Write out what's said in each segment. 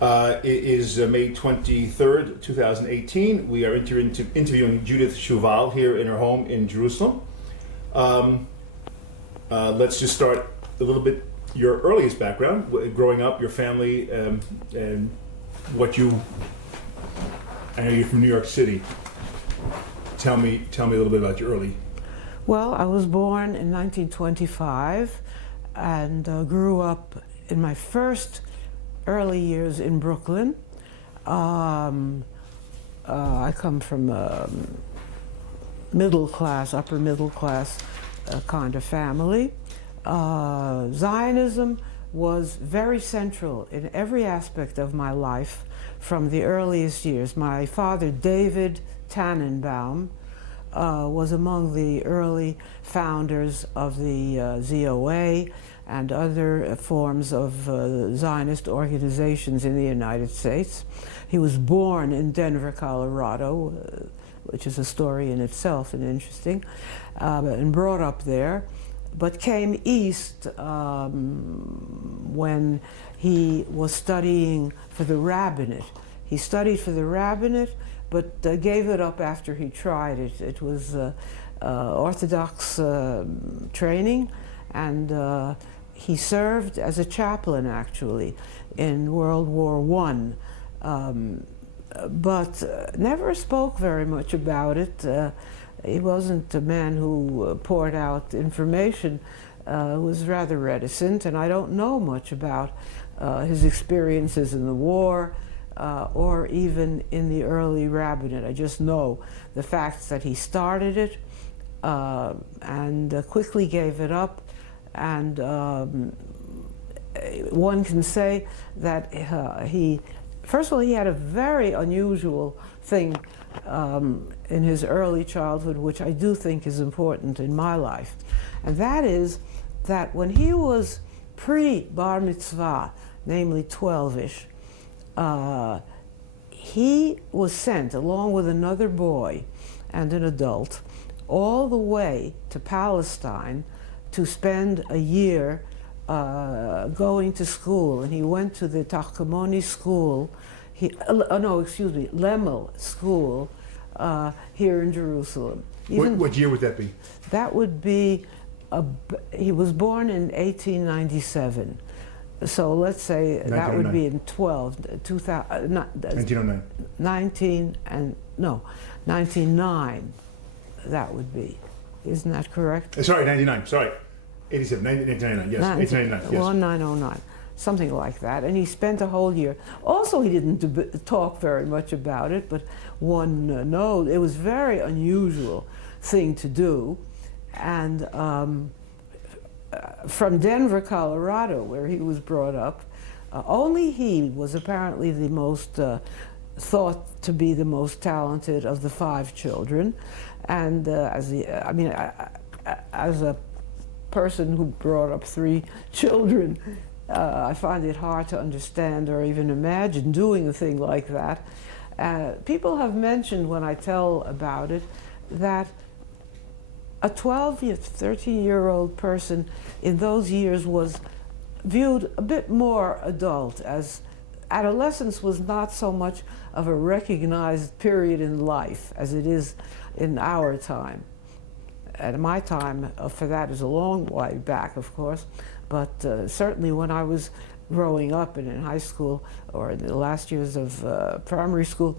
It is May 23rd, 2018. We are interviewing Judith Shuval here in her home in Jerusalem. Let's just start a little bit, your earliest background, growing up, your family, and what you, I know you're from New York City. Tell me a little bit about your early. Well, I was born in 1925 and grew up in my first early years in Brooklyn. I come from a middle class, upper middle class kind of family. Zionism was very central in every aspect of my life from the earliest years. My father, David Tannenbaum, was among the early founders of the ZOA and other forms of Zionist organizations in the United States. He was born in Denver, Colorado, which is a story in itself and interesting, and brought up there, but came east when he was studying for the rabbinate. He studied for the rabbinate, but gave it up after he tried it. It was Orthodox training, and he served as a chaplain, actually, in World War I, but never spoke very much about it. He wasn't a man who poured out information, was rather reticent, and I don't know much about his experiences in the war, or even in the early rabbinate. I just know the facts that he started it and quickly gave it up. And one can say that first of all, he had a very unusual thing in his early childhood, which I do think is important in my life. And that is that when he was pre-bar mitzvah, namely 12-ish, he was sent, along with another boy and an adult, all the way to Palestine to spend a year going to school. And he went to the Tachkamoni school, Lemel school, here in Jerusalem. What year would that be? That would be, he was born in 1897. So let's say that would be in 1909, that would be. Isn't that correct? Sorry, 99, sorry. 87, 1999, yes, 1899, yes. 1909, something like that. And he spent a whole year. Also, he didn't talk very much about it, but one knows it was a very unusual thing to do. And from Denver, Colorado, where he was brought up, only he was apparently the most thought to be the most talented of the 5 children. And as a person who brought up 3 children, I find it hard to understand or even imagine doing a thing like that. People have mentioned when I tell about it that a 12, 13-year-old person in those years was viewed a bit more adult, as adolescence was not so much of a recognized period in life as it is in our time. At my time, for that is a long way back, of course, but certainly when I was growing up and in high school or in the last years of primary school,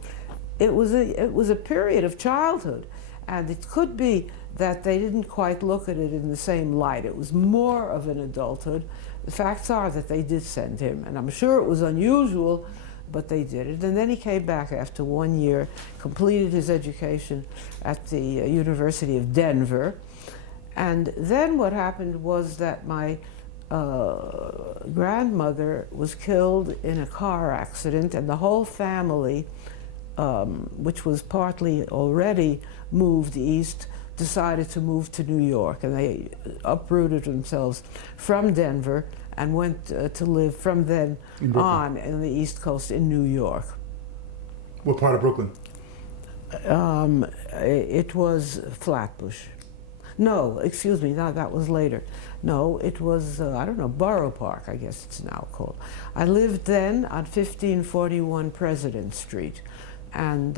it was a period of childhood, and it could be that they didn't quite look at it in the same light. It was more of an adulthood. The facts are that they did send him, and I'm sure it was unusual, but they did it. And then he came back after 1 year, completed his education at the University of Denver. And then what happened was that my grandmother was killed in a car accident, and the whole family, which was partly already moved east, decided to move to New York, and they uprooted themselves from Denver and went to live from then on in the East Coast in New York. What part of Brooklyn? It was Flatbush. No, excuse me, that was later. No, it was, I don't know, Borough Park, I guess it's now called. I lived then on 1541 President Street. And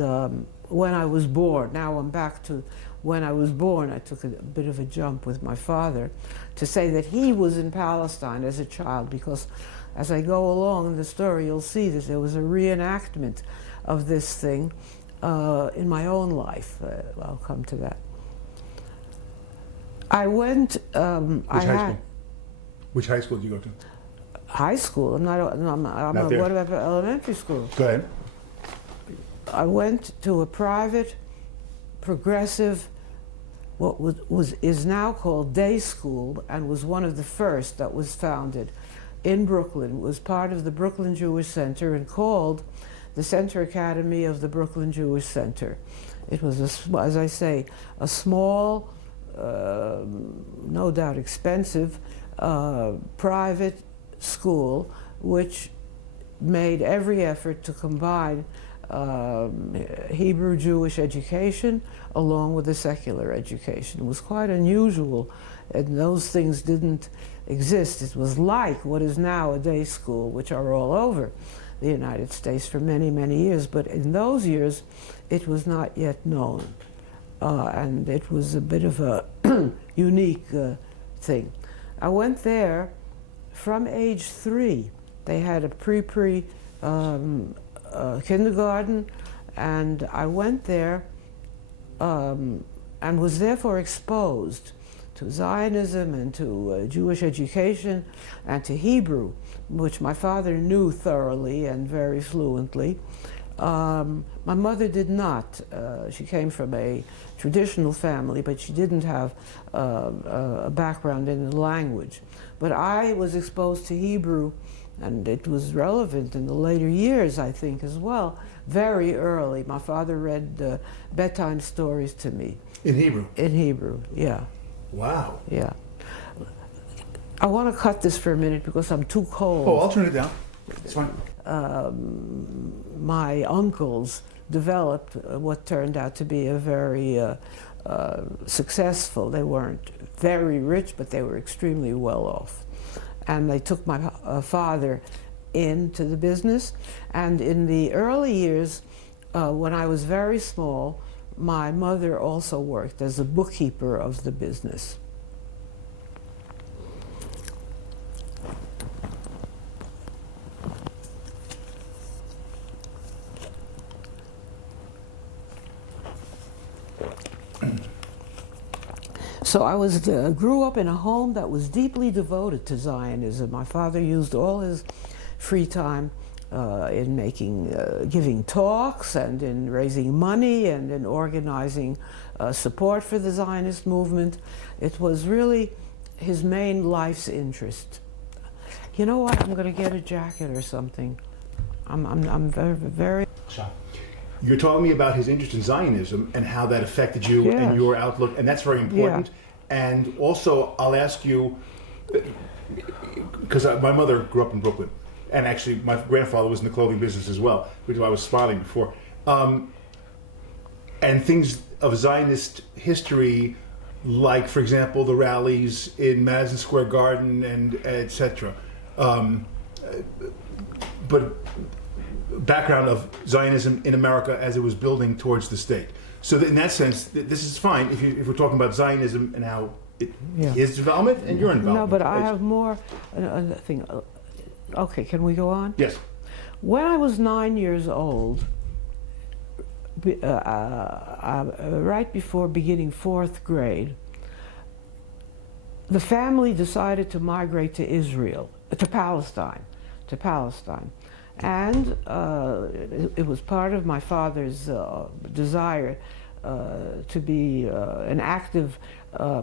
when I was born, now I'm back to when I was born, I took a bit of a jump with my father to say that he was in Palestine as a child, because as I go along in the story, you'll see that there was a reenactment of this thing in my own life. I'll come to that. I went. Which high school did you go to? High school. What about elementary school? Go ahead. I went to a private, progressive, what is now called day school, and was one of the first that was founded in Brooklyn. It was part of the Brooklyn Jewish Center and called the Center Academy of the Brooklyn Jewish Center. It was, as I say, a small, no doubt expensive, private school which made every effort to combine Hebrew Jewish education along with the secular education. It was quite unusual, and those things didn't exist. It was like what is now a day school, which are all over the United States for many, many years, but in those years it was not yet known. And it was a bit of a unique thing. I went there from age 3. They had a kindergarten, and I went there and was therefore exposed to Zionism and to Jewish education and to Hebrew, which my father knew thoroughly and very fluently. My mother did not. She came from a traditional family, but she didn't have a background in the language. But I was exposed to Hebrew, and it was relevant in the later years, I think, as well, very early. My father read bedtime stories to me. In Hebrew? In Hebrew, yeah. Wow. Yeah. I want to cut this for a minute because I'm too cold. Oh, I'll turn it down. It's fine. My uncles developed what turned out to be a very successful, they weren't very rich, but they were extremely well off. And they took my father into the business. And in the early years, when I was very small, my mother also worked as a bookkeeper of the business. So I grew up in a home that was deeply devoted to Zionism. My father used all his free time in giving talks and in raising money and in organizing support for the Zionist movement. It was really his main life's interest. You know what? I'm going to get a jacket or something. I'm very. You're telling me about his interest in Zionism and how that affected you and your outlook, and that's very important. Yeah. And also, I'll ask you, because my mother grew up in Brooklyn, and actually my grandfather was in the clothing business as well, which I was smiling before. And things of Zionist history, like, for example, the rallies in Madison Square Garden and etc. But background of Zionism in America as it was building towards the state. So in that sense, this is fine if we're talking about Zionism and how his development and your involvement. No, but I have more thing. Okay, can we go on? Yes. When I was 9 years old, right before beginning 4th grade, the family decided to migrate to Israel, to Palestine. And it was part of my father's desire to be an active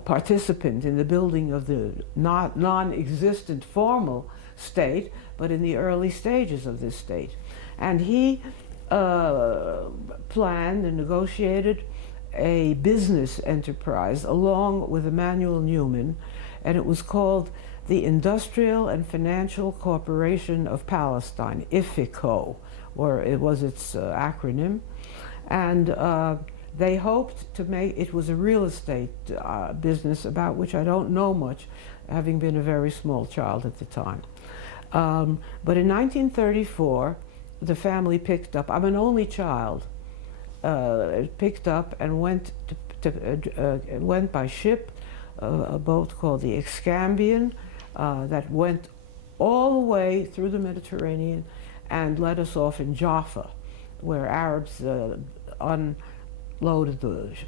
participant in the building of the non-existent formal state, but in the early stages of this state. And he planned and negotiated a business enterprise along with Emanuel Newman, and it was called the Industrial and Financial Corporation of Palestine, IFICO, or it was its acronym. And They hoped to make, it was a real estate business about which I don't know much, having been a very small child at the time. But in 1934, the family picked up, I'm an only child, picked up and went went by ship, a boat called the Excambian, that went all the way through the Mediterranean and let us off in Jaffa, where Arabs unloaded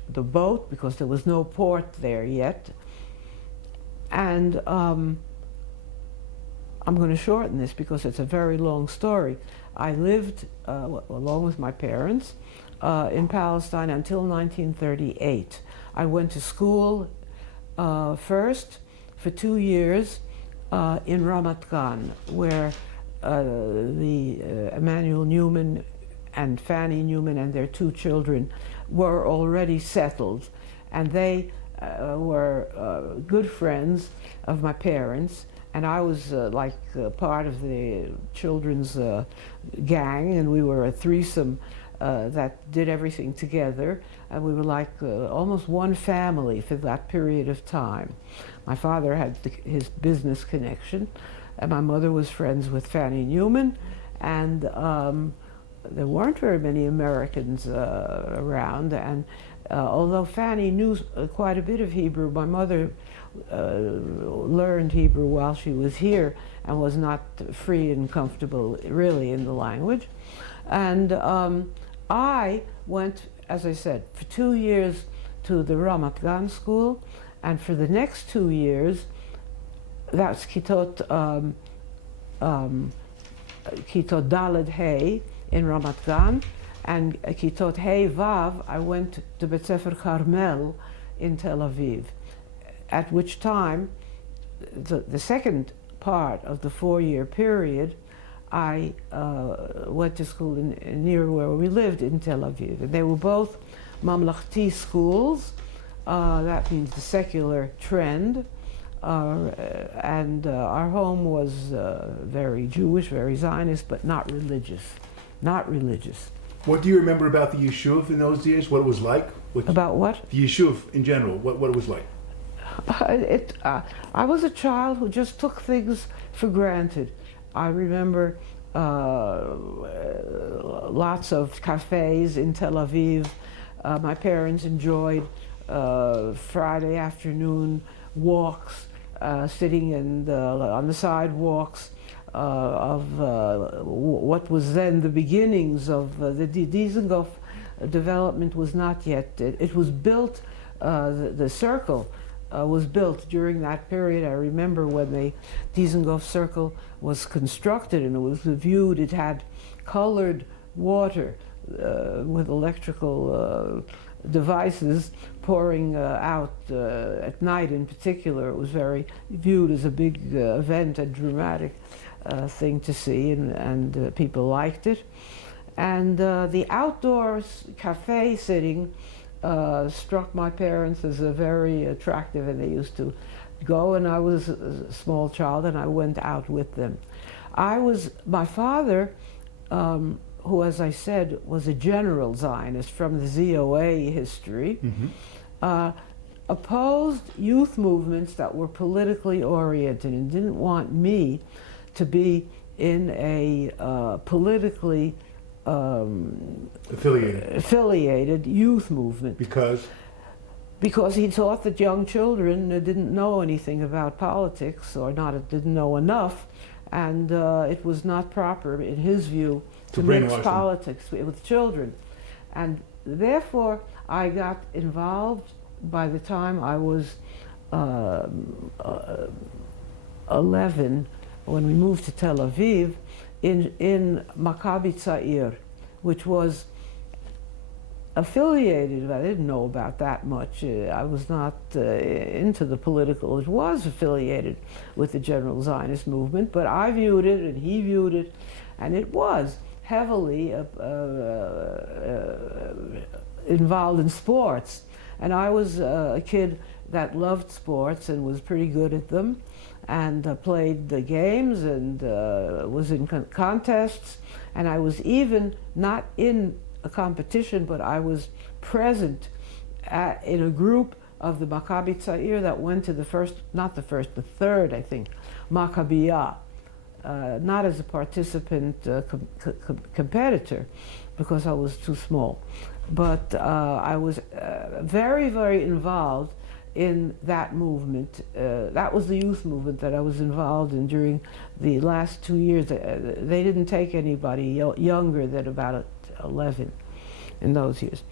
the boat because there was no port there yet. And I'm going to shorten this because it's a very long story. I lived, along with my parents, in Palestine until 1938. I went to school first for 2 years in Ramat Gan, where the Emanuel Newman and Fanny Newman and their 2 children were already settled, and they were good friends of my parents, and I was like part of the children's gang, and we were a threesome that did everything together, and we were like almost one family for that period of time. My father had his business connection, and my mother was friends with Fanny Newman, and there weren't very many Americans around, and although Fanny knew quite a bit of Hebrew, my mother learned Hebrew while she was here and was not free and comfortable really in the language. And I went, as I said, for 2 years to the Ramat Gan school, and for the next 2 years, that's Kitot Daled Hey in Ramat Gan, and Kitot Hey Vav, I went to Beit-Sefer Carmel in Tel Aviv, at which time, the second part of the 4-year period, I went to school near where we lived in Tel Aviv. And they were both Mamlachti schools, that means the secular trend, and our home was very Jewish, very Zionist, but not religious. Not religious. What do you remember about the yeshuv in those years? What it was like? About what? The yeshuv in general. What it was like? I was a child who just took things for granted. I remember lots of cafes in Tel Aviv. My parents enjoyed Friday afternoon walks, sitting on the sidewalks of what was then the beginnings of the Dizengoff development. Was not yet. It was built. The circle was built during that period. I remember when the Dizengoff Circle was constructed and it was viewed. It had colored water with electrical devices pouring out at night in particular. It was very viewed as a big event, a dramatic thing to see, and people liked it. And the outdoor cafe sitting struck my parents as a very attractive, and they used to go, and I was a small child and I went out with them. My father, who, as I said, was a general Zionist from the ZOA history, opposed youth movements that were politically oriented and didn't want me to be in a politically affiliated youth movement. Because he thought that young children didn't know anything about politics, or didn't know enough, and it was not proper, in his view, to mix politics with children. And therefore, I got involved by the time I was 11, when we moved to Tel Aviv, in Maccabi Tzair, which was affiliated. I didn't know about that much. I was not into the political. It was affiliated with the general Zionist movement, but I viewed it and he viewed it, and it was heavily involved in sports. And I was a kid that loved sports and was pretty good at them, and played the games and was in contests, and I was even not in a competition, but I was present in a group of the Maccabi Tzair that went to the third, I think, Maccabiyah, not as a participant competitor, because I was too small. But I was very, very involved in that movement. That was the youth movement that I was involved in during the last 2 years. They didn't take anybody younger than about 11 in those years.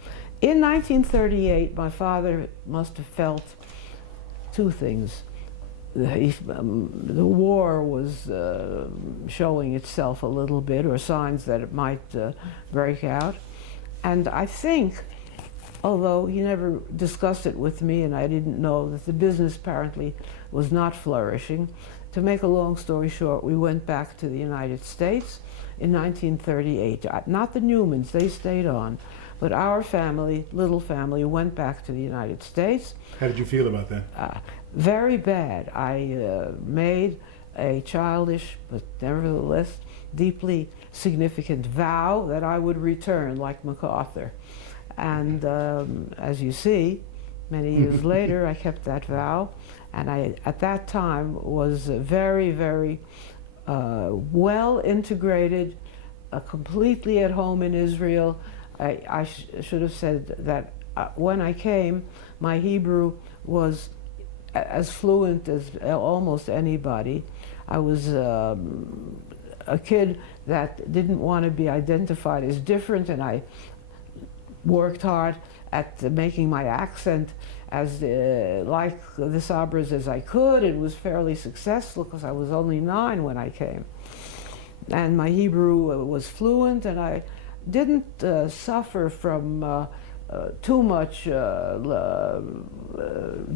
In 1938, my father must have felt two things. The war was showing itself a little bit, or signs that it might break out. And I think, although he never discussed it with me and I didn't know, that the business apparently was not flourishing. To make a long story short, we went back to the United States in 1938. Not the Newmans, they stayed on. But our family, little family, went back to the United States. How did you feel about that? Very bad. I made a childish, but nevertheless deeply significant vow that I would return like MacArthur. And as you see, many years later, I kept that vow. And I, at that time, was very, very well integrated, completely at home in Israel. I should have said that when I came, my Hebrew was as fluent as almost anybody. I was a kid that didn't want to be identified as different, and I worked hard at making my accent as like the Sabras as I could. It was fairly successful because I was only 9 when I came. And my Hebrew was fluent, and I didn't suffer from too much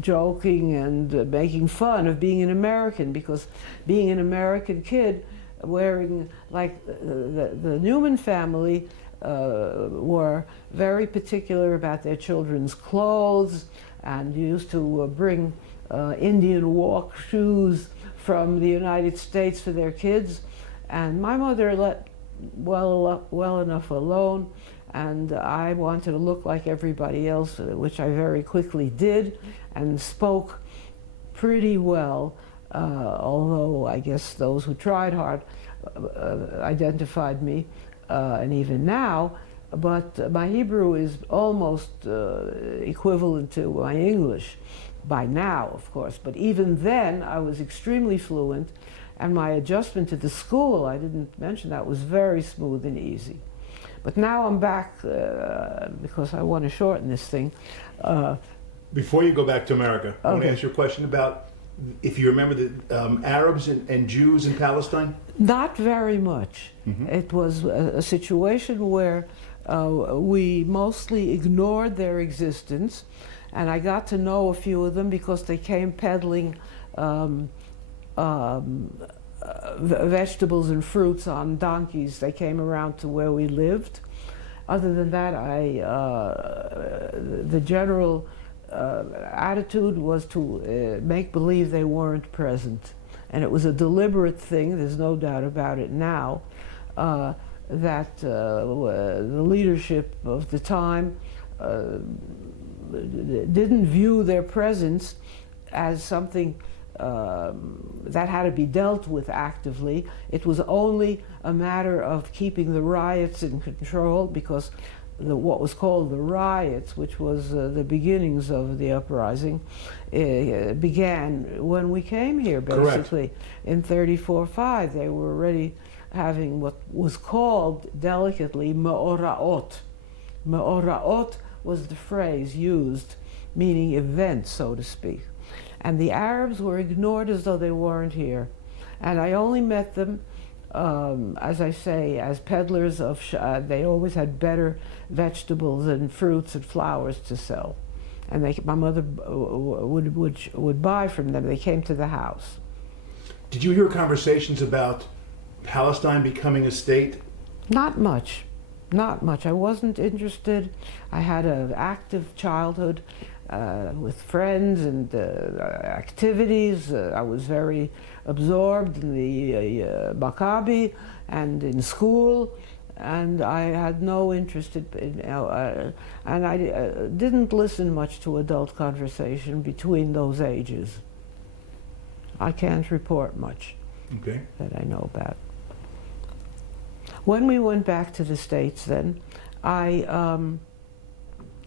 joking and making fun of being an American, because being an American kid wearing, like the Newman family were very particular about their children's clothes, and used to bring Indian walk shoes from the United States for their kids. And my mother let well enough alone, and I wanted to look like everybody else, which I very quickly did, and spoke pretty well, although I guess those who tried hard identified me, and even now. But my Hebrew is almost equivalent to my English by now, of course. But even then, I was extremely fluent, and my adjustment to the school, I didn't mention that, was very smooth and easy. But now I'm back, because I want to shorten this thing. Before you go back to America, I want to ask you a question about if you remember the Arabs and Jews in Palestine? Not very much. Mm-hmm. It was a situation where we mostly ignored their existence, and I got to know a few of them because they came peddling vegetables and fruits on donkeys. They came around to where we lived. Other than that, the general attitude was to make believe they weren't present. And it was a deliberate thing, there's no doubt about it now, that the leadership of the time didn't view their presence as something that had to be dealt with actively. It was only a matter of keeping the riots in control, because what was called the riots, which was the beginnings of the uprising, began when we came here, basically. Correct. In 34-5. They were already having what was called delicately me'ora'ot. Me'ora'ot was the phrase used, meaning events, so to speak. And the Arabs were ignored as though they weren't here. And I only met them, as I say, as peddlers of, they always had better vegetables and fruits and flowers to sell. And my mother would buy from them. They came to the house. Did you hear conversations about Palestine becoming a state? Not much. Not much. I wasn't interested. I had an active childhood with friends and activities. I was very absorbed in the Maccabi and in school. and I had no interest and I didn't listen much to adult conversation between those ages. I can't report much that I know about. When we went back to the States then, I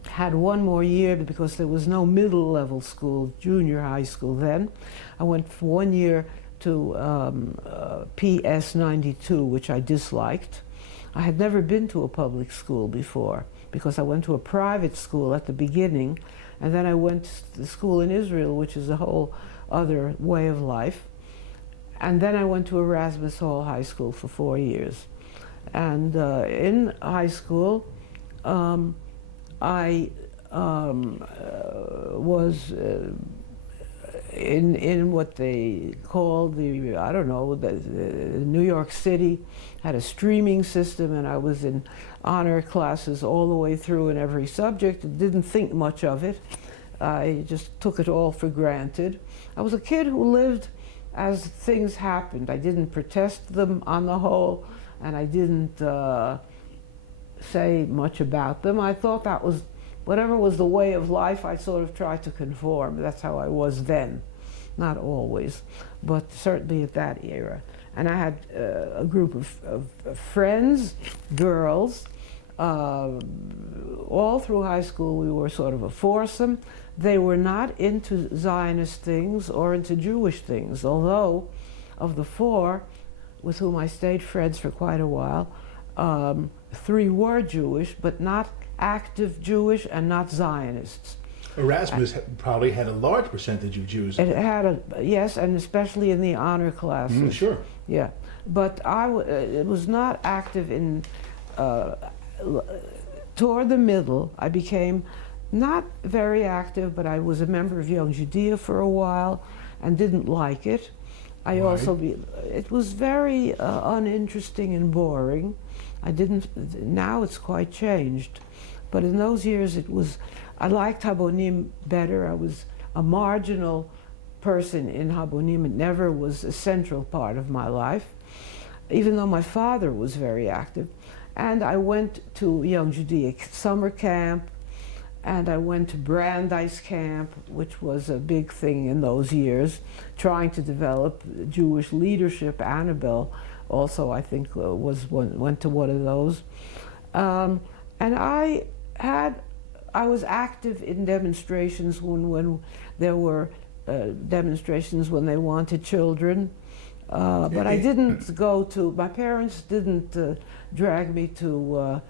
had one more year because there was no middle level school, junior high school then. I went for 1 year to PS 92, which I disliked. I had never been to a public school before because I went to a private school at the beginning, and then I went to the school in Israel, which is a whole other way of life. And then I went to Erasmus Hall High School for 4 years. And in high school, I was in what they called the, I don't know, the New York City had a streaming system, and I was in honor classes all the way through in every subject. Didn't think much of it. I just took it all for granted. I was a kid who lived as things happened. I didn't protest them on the whole, and I didn't say much about them. I thought that was, whatever was the way of life, I sort of tried to conform. That's how I was then. Not always, but certainly at that era. And I had a group of friends, girls. All through high school we were sort of a foursome. They were not into Zionist things or into Jewish things, although of the four with whom I stayed friends for quite a while, 3 were Jewish, but not active Jewish and not Zionists. Erasmus probably had a large percentage of Jews. It had yes, and especially in the honor classes. Sure. Yeah, but it was not active in, toward the middle, I became not very active, but I was a member of Young Judea for a while and didn't like it. I also, it was very uninteresting and boring. Now it's quite changed. But in those years it was, I liked Habonim better. I was a marginal person in Habonim. It never was a central part of my life, even though my father was very active. And I went to Young Judea summer camp, and I went to Brandeis camp, which was a big thing in those years, trying to develop Jewish leadership. Annabelle also, I think, went to one of those. And I was active in demonstrations when there were demonstrations when they wanted children. But I didn't go to, my parents didn't drag me to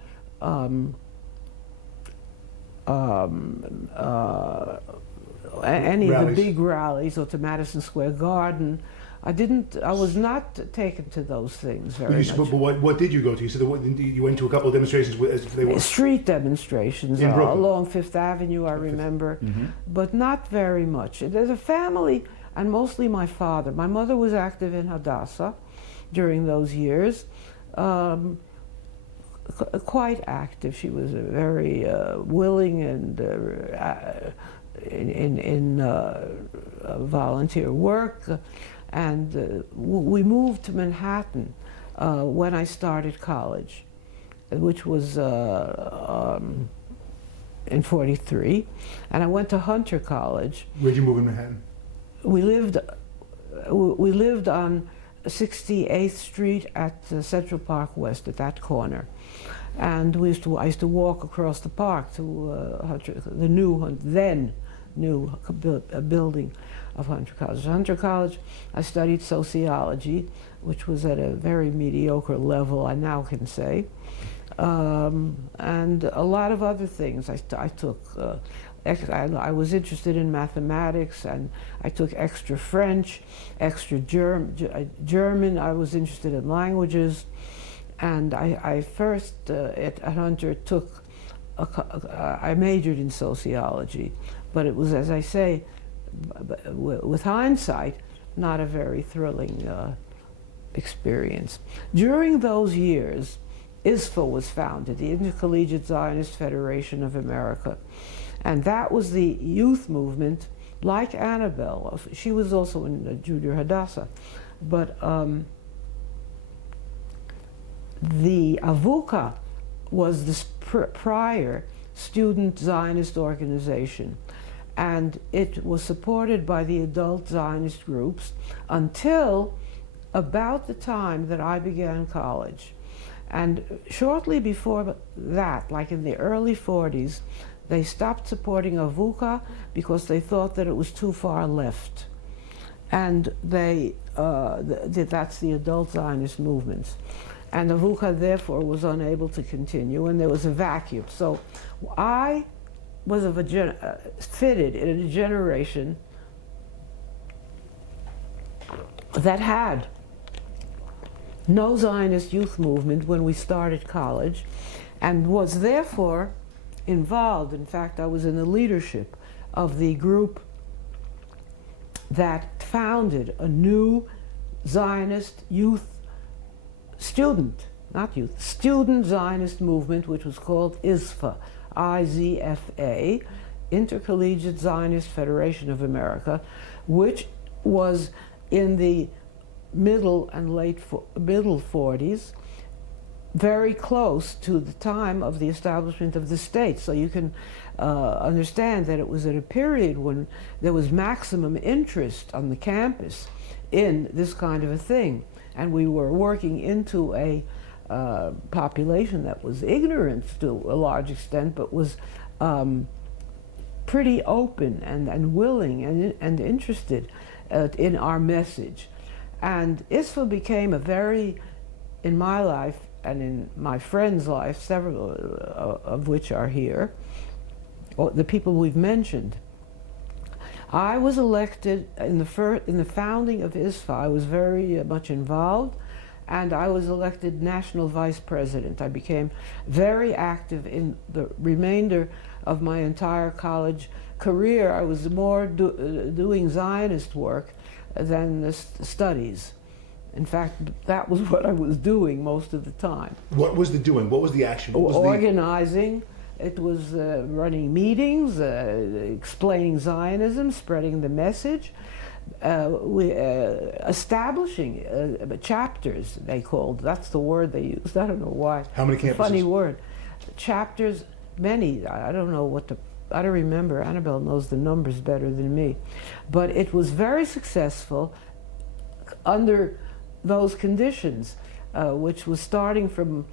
any of the big rallies or to Madison Square Garden. I was not taken to those things very much. But what did you go to? You said you went to a couple of demonstrations as they were street demonstrations along Fifth Avenue, I remember, but not very much. There's a family, and mostly my father. My mother was active in Hadassah during those years, quite active. She was very willing and in volunteer work. And we moved to Manhattan when I started college, which was in '43, and I went to Hunter College. Where'd you move in Manhattan? We lived on 68th Street at Central Park West, at that corner, and I used to walk across the park to the then new building of Hunter College. Hunter College, I studied sociology, which was at a very mediocre level, I now can say, and a lot of other things. I took, I was interested in mathematics, and I took extra French, extra German. I was interested in languages, and I first at Hunter took, I majored in sociology, but it was, as I say, with hindsight, not a very thrilling experience. During those years, ISFA was founded, the Intercollegiate Zionist Federation of America, and that was the youth movement, like Annabelle. She was also in Junior Hadassah, but the Avuka was this prior student Zionist organization, and it was supported by the adult Zionist groups until about the time that I began college. And shortly before that, like in the early 40s, they stopped supporting Avuka because they thought that it was too far left. And that's the adult Zionist movements. And Avuka therefore was unable to continue, and there was a vacuum. So I was fitted in a generation that had no Zionist youth movement when we started college, and was therefore involved. In fact, I was in the leadership of the group that founded a new Zionist student Zionist movement, which was called IZFA, I-Z-F-A, Intercollegiate Zionist Federation of America, which was in the middle 40s, very close to the time of the establishment of the state. So you can understand that it was at a period when there was maximum interest on the campus in this kind of a thing. And we were working into a population that was ignorant to a large extent, but was pretty open and willing and interested in our message. And ISFA became a very, in my life and in my friends' life, several of which are here, or the people we've mentioned. I was elected in the founding of ISFA. I was very much involved, and I was elected national vice president. I became very active in the remainder of my entire college career. I was more doing Zionist work than the studies. In fact, that was what I was doing most of the time. What was the doing? What was the action? What was organizing. It was running meetings, explaining Zionism, spreading the message, establishing chapters, they called. That's the word they used. I don't know why. How many campuses? Funny word. Chapters, many. I don't know what I don't remember. Annabelle knows the numbers better than me. But it was very successful under those conditions, which was starting from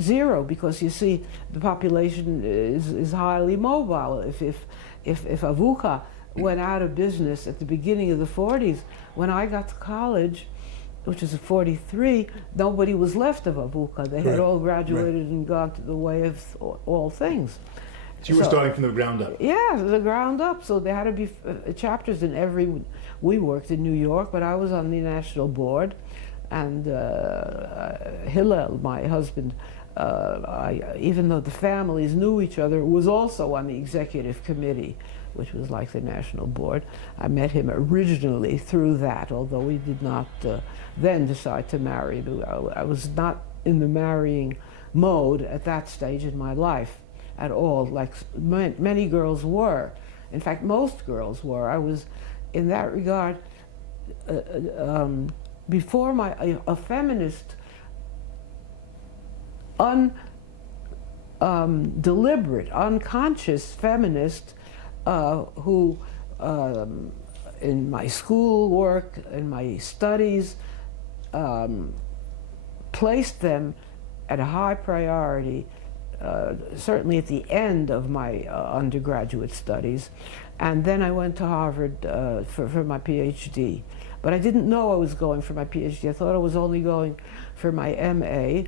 zero, because you see the population is highly mobile. If Avuka went out of business at the beginning of the 40s, when I got to college, which is 43, nobody was left of Avuka. They had all graduated and gone to the way of all things. So you were starting from the ground up? Yeah, the ground up. So there had to be chapters in every. We worked in New York, but I was on the national board, and Hillel, my husband, even though the families knew each other, was also on the executive committee, which was like the national board. I met him originally through that, although we did not then decide to marry. I was not in the marrying mode at that stage in my life at all, like many girls were. In fact, most girls were. I was, in that regard, before a feminist, deliberate, unconscious feminist who, in my school work, in my studies, placed them at a high priority, certainly at the end of my undergraduate studies. And then I went to Harvard for my PhD. But I didn't know I was going for my PhD. I thought I was only going for my MA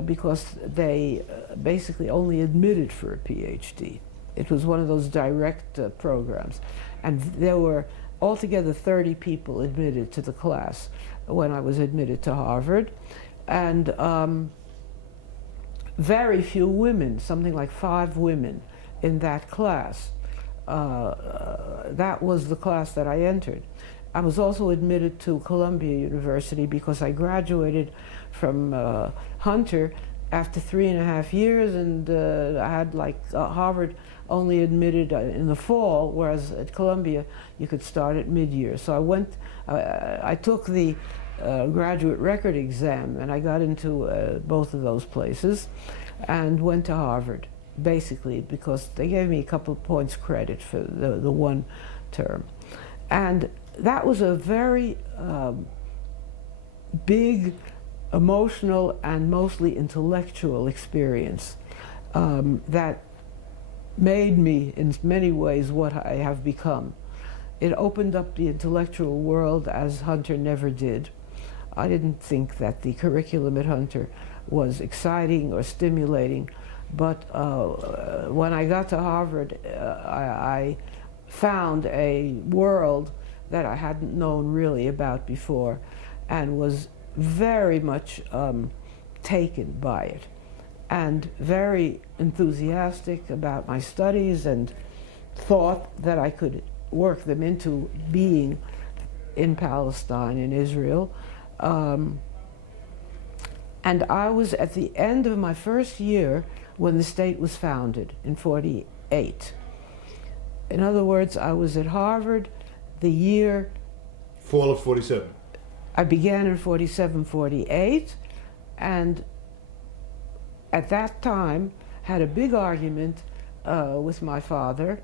because they basically only admitted for a PhD. It was one of those direct programs. And there were altogether 30 people admitted to the class when I was admitted to Harvard. And very few women, something like 5 women in that class. That was the class that I entered. I was also admitted to Columbia University because I graduated from Hunter after 3.5 years, and I had Harvard only admitted in the fall, whereas at Columbia you could start at mid-year. So I took the graduate record exam, and I got into both of those places and went to Harvard, basically because they gave me a couple of points credit for the one term. And that was a very big, emotional, and mostly intellectual experience that made me, in many ways, what I have become. It opened up the intellectual world as Hunter never did. I didn't think that the curriculum at Hunter was exciting or stimulating, but when I got to Harvard, I found a world that I hadn't known really about before and was very much taken by it and very enthusiastic about my studies and thought that I could work them into being in Palestine, in Israel. And I was at the end of my first year when the state was founded in '48. In other words, I was at Harvard the year... Fall of 47. I began in '47, '48, and at that time had a big argument with my father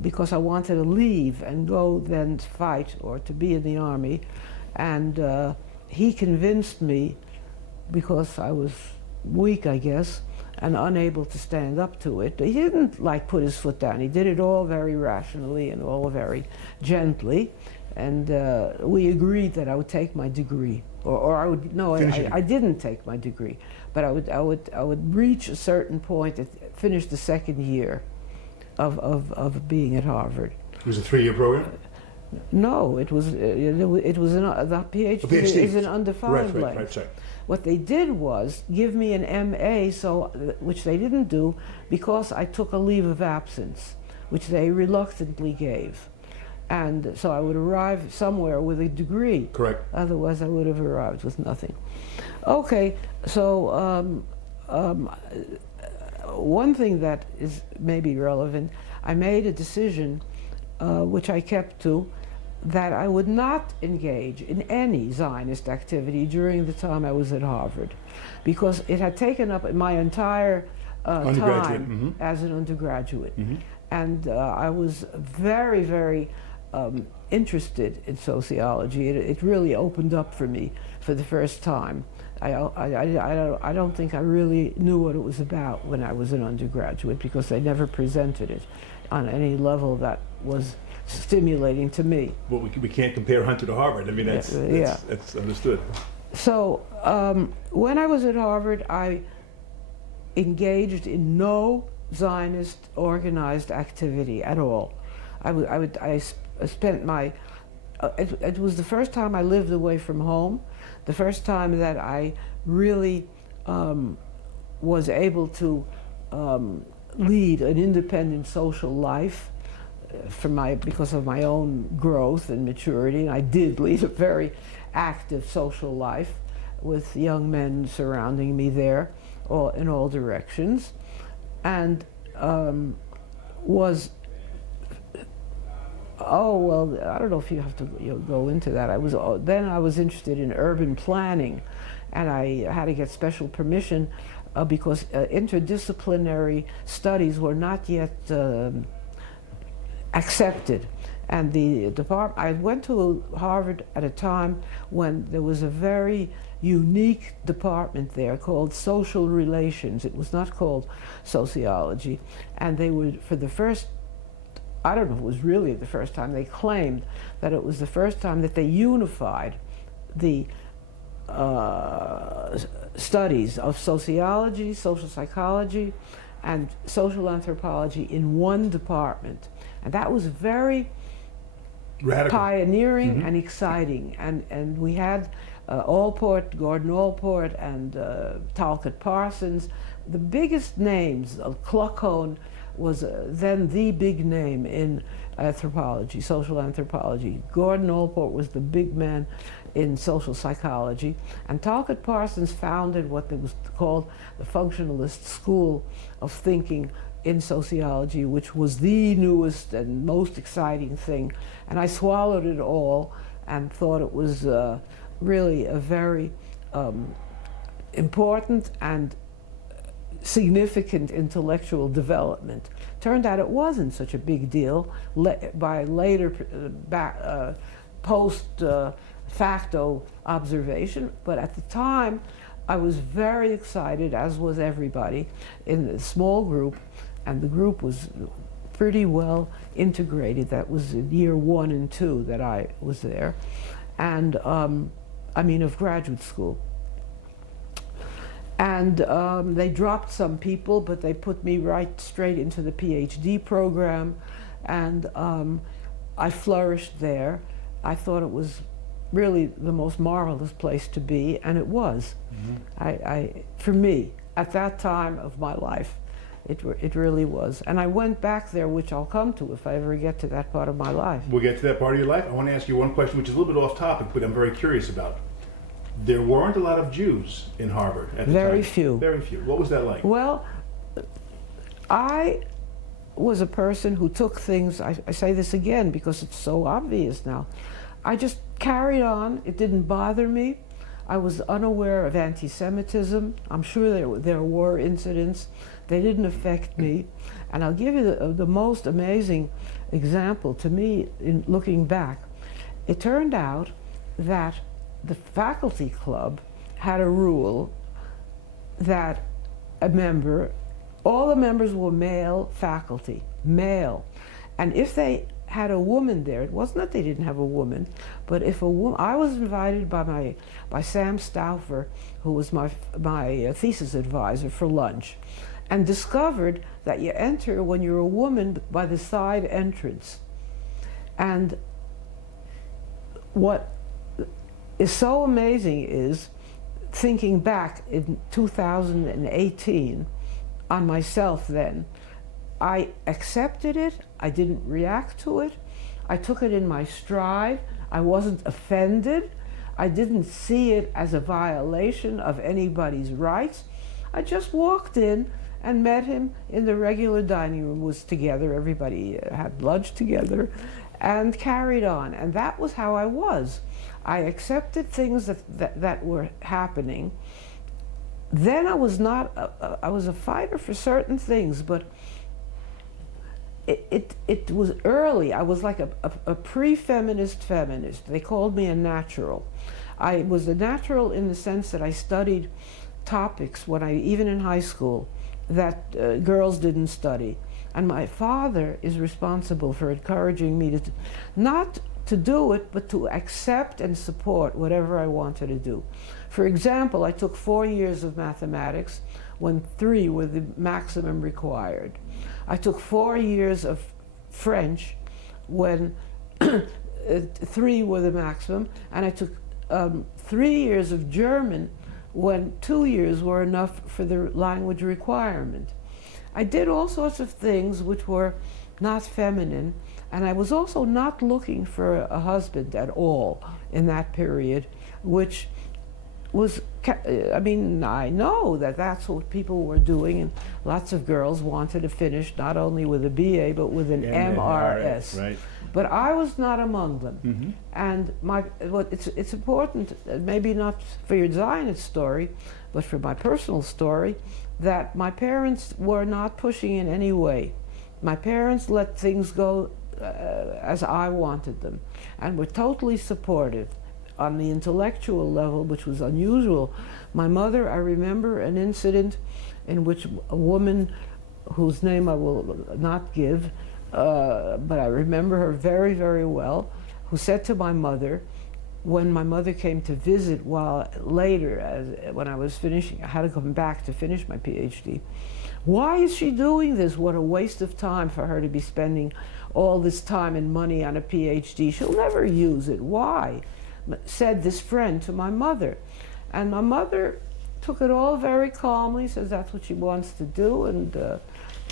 because I wanted to leave and go then fight or to be in the army, and he convinced me, because I was weak, I guess, and unable to stand up to it. He didn't like put his foot down. He did it all very rationally and all very gently, and we agreed that I would take my degree, or I would, no, I didn't take my degree, but I would reach a certain point, finish the second year of being at Harvard. It was a 3-year program? No, it was the PhD is an undefined length. Right, sorry. What they did was give me an MA, which they didn't do because I took a leave of absence, which they reluctantly gave. And so I would arrive somewhere with a degree. Correct. Otherwise I would have arrived with nothing. Okay, so one thing that is maybe relevant, I made a decision, which I kept to, that I would not engage in any Zionist activity during the time I was at Harvard, because it had taken up my entire time as an undergraduate. And I was very, very interested in sociology. It really opened up for me for the first time. I don't think I really knew what it was about when I was an undergraduate, because they never presented it on any level that was stimulating to me. Well, we can't compare Hunter to Harvard. I mean, that's understood. So when I was at Harvard, I engaged in no Zionist organized activity at all. I spent my, it was the first time I lived away from home, the first time that I really was able to lead an independent social life because of my own growth and maturity. And I did lead a very active social life with young men surrounding me there in all directions, and was, oh well, I don't know if you have to go into that. Then I was interested in urban planning, and I had to get special permission because interdisciplinary studies were not yet accepted. And the department, I went to Harvard at a time when there was a very unique department there called social relations. It was not called sociology. And they were, for the first, I don't know if it was really the first time, they claimed that it was the first time that they unified the studies of sociology, social psychology, and social anthropology in one department. And that was very radical, pioneering, and exciting. And we had Gordon Allport and Talcott Parsons. The biggest names, Kluckhohn was then the big name in anthropology, social anthropology. Gordon Allport was the big man in social psychology. And Talcott Parsons founded what was called the functionalist school of thinking in sociology, which was the newest and most exciting thing. And I swallowed it all and thought it was really a very important and significant intellectual development. Turned out it wasn't such a big deal by later post facto observation, but at the time I was very excited, as was everybody, in a small group, and the group was pretty well integrated. That was in year 1 and 2 that I was there, and I mean of graduate school. And they dropped some people, but they put me right straight into the PhD program, and I flourished there. I thought it was really the most marvelous place to be, and it was. Mm-hmm. For me, at that time of my life, it really was. And I went back there, which I'll come to if I ever get to that part of my life. We'll get to that part of your life. I want to ask you one question, which is a little bit off topic, but I'm very curious about. There weren't a lot of Jews in Harvard at the time. Very few. Very few. What was that like? Well, I was a person who took things, I say this again because it's so obvious now, I just carried on. It didn't bother me. I was unaware of anti-Semitism. I'm sure there were incidents. They didn't affect me. And I'll give you the most amazing example to me in looking back. It turned out that the faculty club had a rule that all the members were male faculty, male. And if they had a woman there, it wasn't that they didn't have a woman, but if a woman, I was invited by Sam Stauffer, who was my thesis advisor, for lunch, and discovered that you enter when you're a woman by the side entrance. And what is so amazing is, thinking back in 2018 on myself then, I accepted it, I didn't react to it, I took it in my stride, I wasn't offended, I didn't see it as a violation of anybody's rights. I just walked in and met him in the regular dining room, was together, everybody had lunch together, and carried on. And that was how I was. I accepted things that were happening. Then I was I was a fighter for certain things, but it was early. I was like a pre-feminist feminist. They called me a natural. I was a natural in the sense that I studied topics even in high school, that girls didn't study. And my father is responsible for encouraging me not to do it, but to accept and support whatever I wanted to do. For example, I took 4 years of mathematics when 3 were the maximum required. I took 4 years of French when 3 were the maximum, and I took 3 years of German when 2 years were enough for the language requirement. I did all sorts of things which were not feminine, and I was also not looking for a husband at all in that period, which was, I mean, I know that that's what people were doing, and lots of girls wanted to finish not only with a BA, but with an MRS. Right. But I was not among them. Mm-hmm. And it's important, maybe not for your Zionist story, but for my personal story, that my parents were not pushing in any way. My parents let things go as I wanted them, and were totally supportive. On the intellectual level, which was unusual, my mother, I remember an incident in which a woman whose name I will not give, but I remember her very, very well, who said to my mother, when my mother came to visit when I was finishing, I had to come back to finish my PhD. Why is she doing this? What a waste of time for her to be spending all this time and money on a PhD. She'll never use it. Why? Said this friend to my mother. And my mother took it all very calmly, says that's what she wants to do, and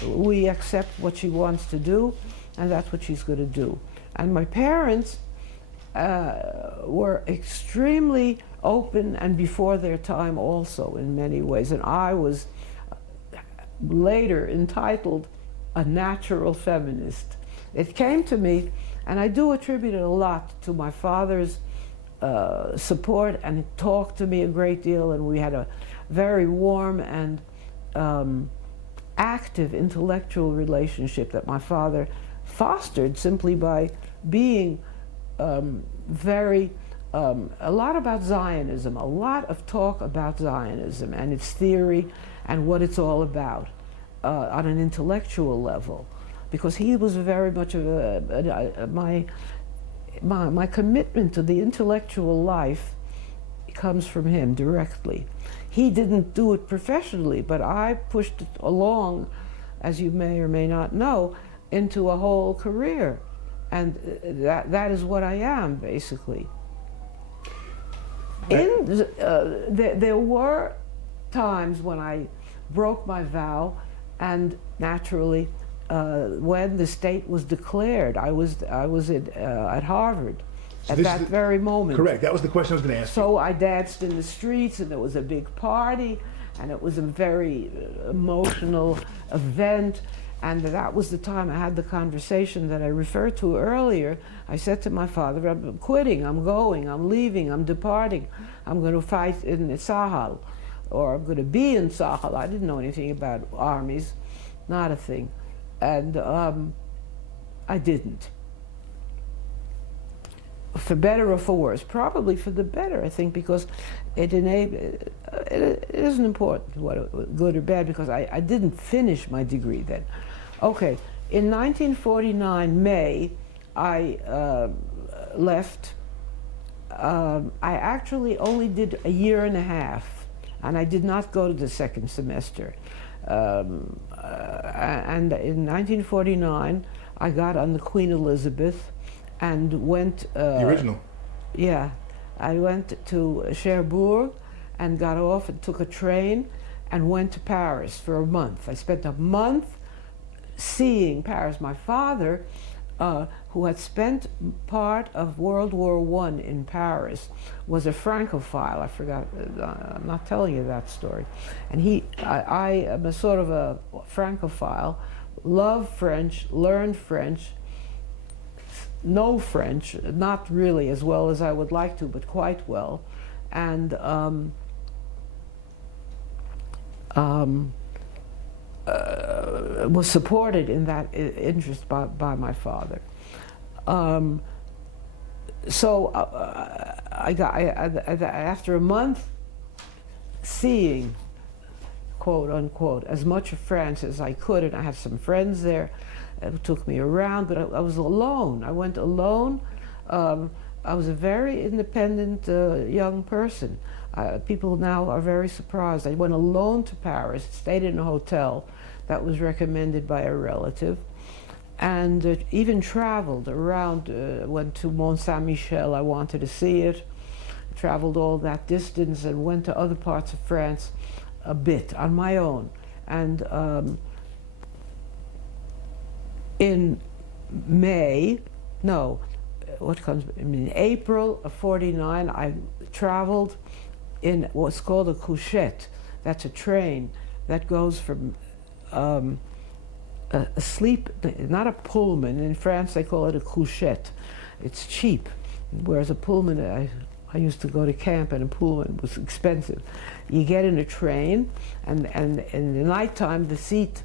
we accept what she wants to do, and that's what she's going to do. And my parents were extremely open and before their time also in many ways, and I was later entitled a natural feminist. It came to me, and I do attribute it a lot to my father's support and talked to me a great deal, and we had a very warm and active intellectual relationship that my father fostered simply by being very a lot about Zionism, a lot of talk about Zionism and its theory and what it's all about on an intellectual level, because he was very much of my commitment to the intellectual life comes from him directly. He didn't do it professionally, but I pushed it along, as you may or may not know, into a whole career. And that is what I am, basically. There were times when I broke my vow, and naturally, when the state was declared, I was at Harvard at that very moment. Correct. That was the question I was going to ask. So I danced in the streets, and there was a big party, and it was a very emotional event. And that was the time I had the conversation that I referred to earlier. I said to my father, I'm quitting, I'm going, I'm leaving, I'm departing. I'm going to fight in Sahel, or I'm going to be in Sahel. I didn't know anything about armies, not a thing. And I didn't. For better or for worse, probably for the better, I think, because it isn't important what good or bad, because I didn't finish my degree then. Okay, in 1949 May, I left. I actually only did a year and a half, and I did not go to the second semester. And in 1949, I got on the Queen Elizabeth and went... the original? Yeah. I went to Cherbourg and got off and took a train and went to Paris for a month. I spent a month seeing Paris. My father, who had spent part of World War I in Paris, was a Francophile. I forgot, I'm not telling you that story. And I am a sort of a Francophile, love French, learned French, know French, not really as well as I would like to, but quite well. And was supported in that interest by my father. So after a month seeing, quote unquote, as much of France as I could, and I had some friends there who took me around, but I was alone. I went alone. I was a very independent young person. People now are very surprised. I went alone to Paris, stayed in a hotel that was recommended by a relative, and even traveled around, went to Mont Saint-Michel. I wanted to see it. Traveled all that distance and went to other parts of France a bit on my own. And in April of '49, I traveled in what's called a couchette. That's a train that goes from a sleep, not a Pullman. In France, they call it a couchette. It's cheap, whereas a Pullman, I used to go to camp, and a Pullman was expensive. You get in a train, and in the nighttime, the seat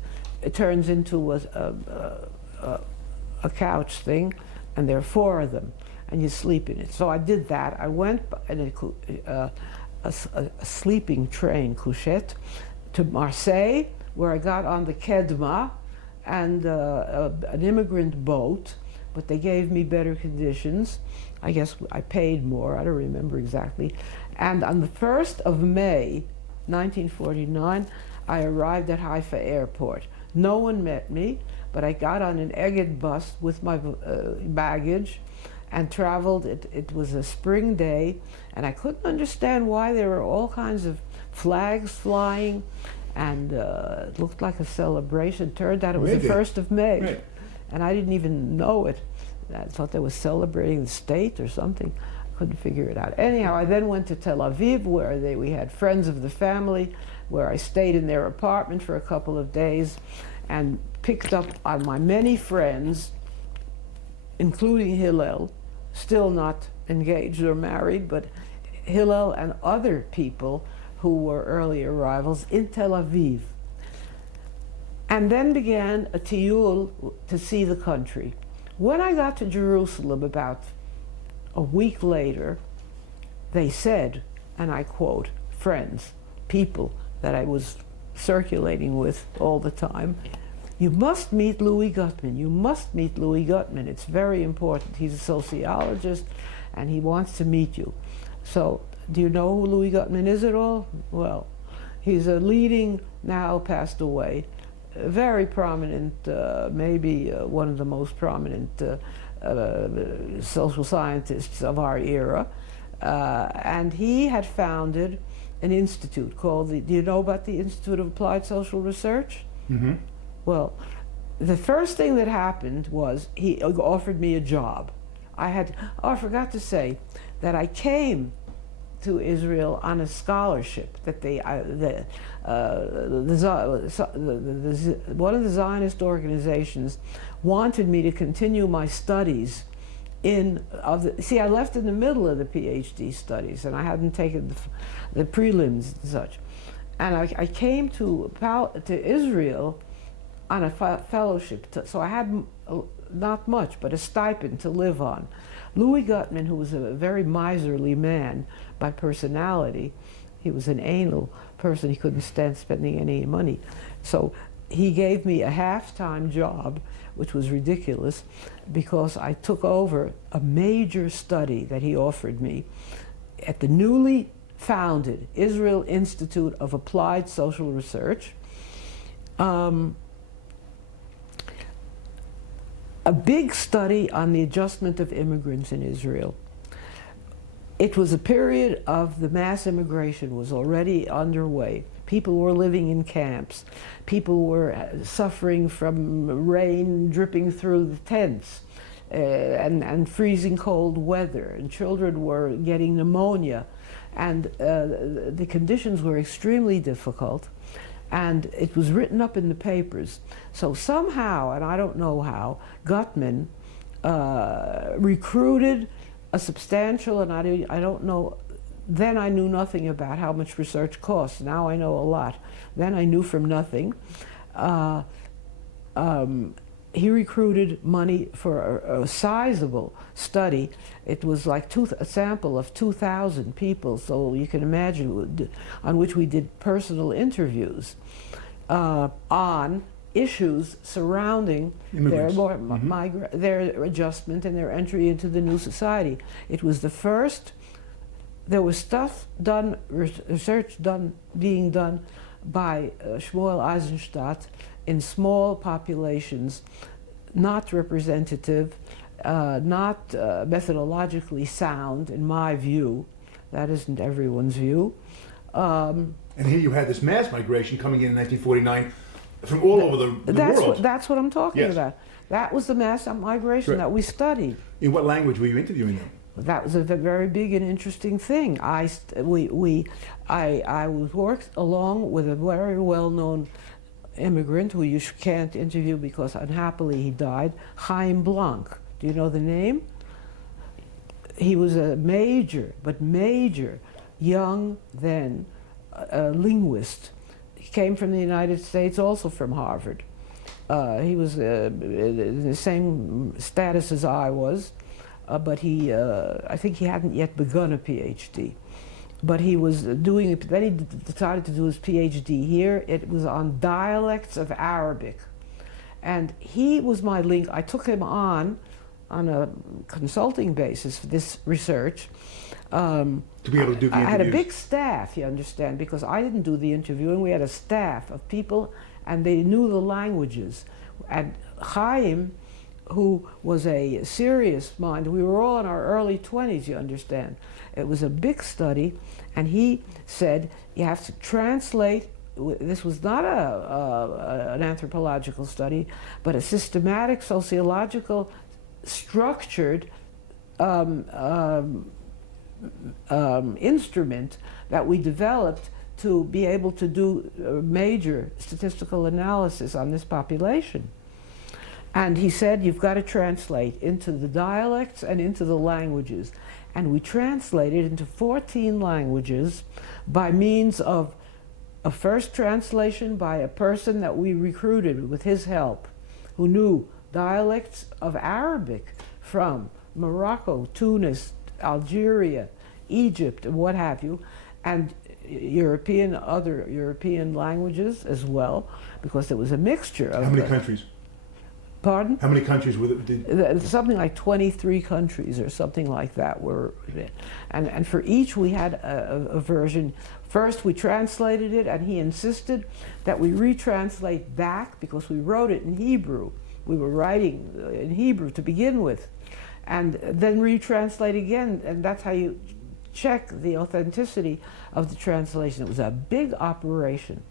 turns into a couch thing, and there are 4 of them, and you sleep in it. So I did that. I went in a sleeping train, couchette, to Marseille, where I got on the Kedma and an immigrant boat, but they gave me better conditions. I guess I paid more, I don't remember exactly. And on the 1st of May, 1949, I arrived at Haifa airport. No one met me, but I got on an Egged bus with my baggage and traveled. It was a spring day, and I couldn't understand why there were all kinds of flags flying, and it looked like a celebration. Turned out it was the 1st of May, right. And I didn't even know it. I thought they were celebrating the state or something. I couldn't figure it out. Anyhow, I then went to Tel Aviv, where we had friends of the family, where I stayed in their apartment for a couple of days and picked up on my many friends, including Hillel, still not engaged or married, but Hillel and other people who were early arrivals in Tel Aviv. And then began a tiyul to see the country. When I got to Jerusalem about a week later, they said, and I quote, friends, people that I was circulating with all the time, you must meet Louis Gutman. You must meet Louis Gutman. It's very important. He's a sociologist and he wants to meet you. So, do you know who Louis Gutman is at all? Well, he's a leading, now passed away, very prominent, maybe one of the most prominent social scientists of our era. And he had founded an institute called do you know about the Institute of Applied Social Research? Mm-hmm. Well, the first thing that happened was he offered me a job. I forgot to say that I came to Israel on a scholarship that one of the Zionist organizations wanted me to continue my studies see, I left in the middle of the PhD studies and I hadn't taken the prelims and such. And I came to Israel on a fellowship, so I had not much, but a stipend to live on. Louis Gutman, who was a very miserly man by personality, he was an anal person, he couldn't stand spending any money. So he gave me a half-time job, which was ridiculous, because I took over a major study that he offered me at the newly founded Israel Institute of Applied Social Research. A big study on the adjustment of immigrants in Israel. It was a period of the mass immigration was already underway. People were living in camps. People were suffering from rain dripping through the tents and freezing cold weather, and children were getting pneumonia. And the conditions were extremely difficult. And it was written up in the papers. So somehow, and I don't know how, Gutman recruited a substantial, and I don't know, then I knew nothing about how much research costs. Now I know a lot. Then I knew from nothing. He recruited money for a sizable study. It was like a sample of 2,000 people, so you can imagine, on which we did personal interviews on issues surrounding their adjustment and their entry into the new society. It was the first. There was stuff done, research being done by Shmuel Eisenstadt in small populations, not representative, not methodologically sound, in my view. That isn't everyone's view. And here you had this mass migration coming in 1949 from all over the world. That's what I'm talking about. That was the mass migration that we studied. In what language were you interviewing them? That was a very big and interesting thing. I worked along with a very well-known immigrant who you can't interview because unhappily he died, Chaim Blanc. Do you know the name? He was a major, young then, linguist. He came from the United States, also from Harvard. He was in the same status as I was, but I think he hadn't yet begun a PhD. But he was doing it, then he decided to do his PhD here. It was on dialects of Arabic. And he was my link. I took him on a consulting basis for this research. To be able to do the interviews. I had a big staff, you understand, because I didn't do the interviewing. We had a staff of people, and they knew the languages. And Chaim, who was a serious mind, we were all in our early 20s, you understand. It was a big study, and he said, you have to translate. This was not an anthropological study, but a systematic, sociological, structured instrument that we developed to be able to do major statistical analysis on this population. And he said, you've got to translate into the dialects and into the languages. and we translated into 14 languages by means of a first translation by a person that we recruited with his help, who knew dialects of Arabic from Morocco, Tunis, Algeria, Egypt, and what have you, and other European languages as well, because there was a mixture of... How many countries? Pardon? How many countries were there? Something like 23 countries or something like that were, and for each we had a version. First we translated it, and he insisted that we retranslate back because we wrote it in Hebrew. We were writing in Hebrew to begin with, and then retranslate again, and that's how you check the authenticity of the translation. It was a big operation.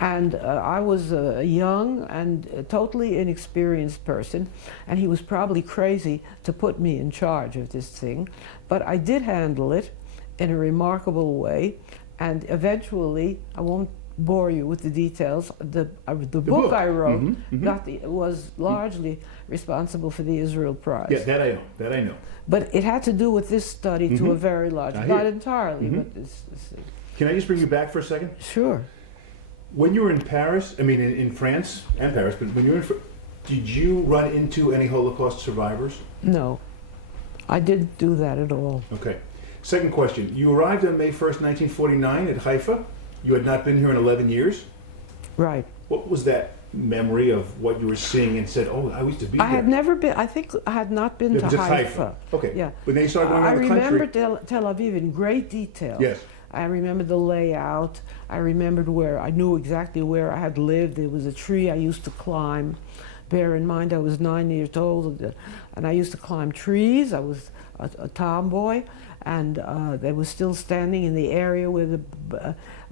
And I was a young and totally inexperienced person, and he was probably crazy to put me in charge of this thing. But I did handle it in a remarkable way, and eventually, I won't bore you with the details, the book I wrote was largely responsible for the Israel Prize. Yeah, that I know. But it had to do with this study to a very large, not entirely, but this thing. Can I just bring you back for a second? Sure. When you were in Paris, I mean in France and Paris, but when you were did you run into any Holocaust survivors? No, I didn't do that at all. Okay. Second question. You arrived on May 1st, 1949 at Haifa. You had not been here in 11 years? Right. What was that memory of what you were seeing and said, oh, I used to be there? I had never been, I think I had not been to Haifa. Okay. Yeah. But then you started going around the country. I remember Tel Aviv in great detail. Yes. I remember the layout. I remembered where, I knew exactly where I had lived. There was a tree I used to climb. Bear in mind I was 9 years old, and I used to climb trees. I was a tomboy, and they were still standing in the area where the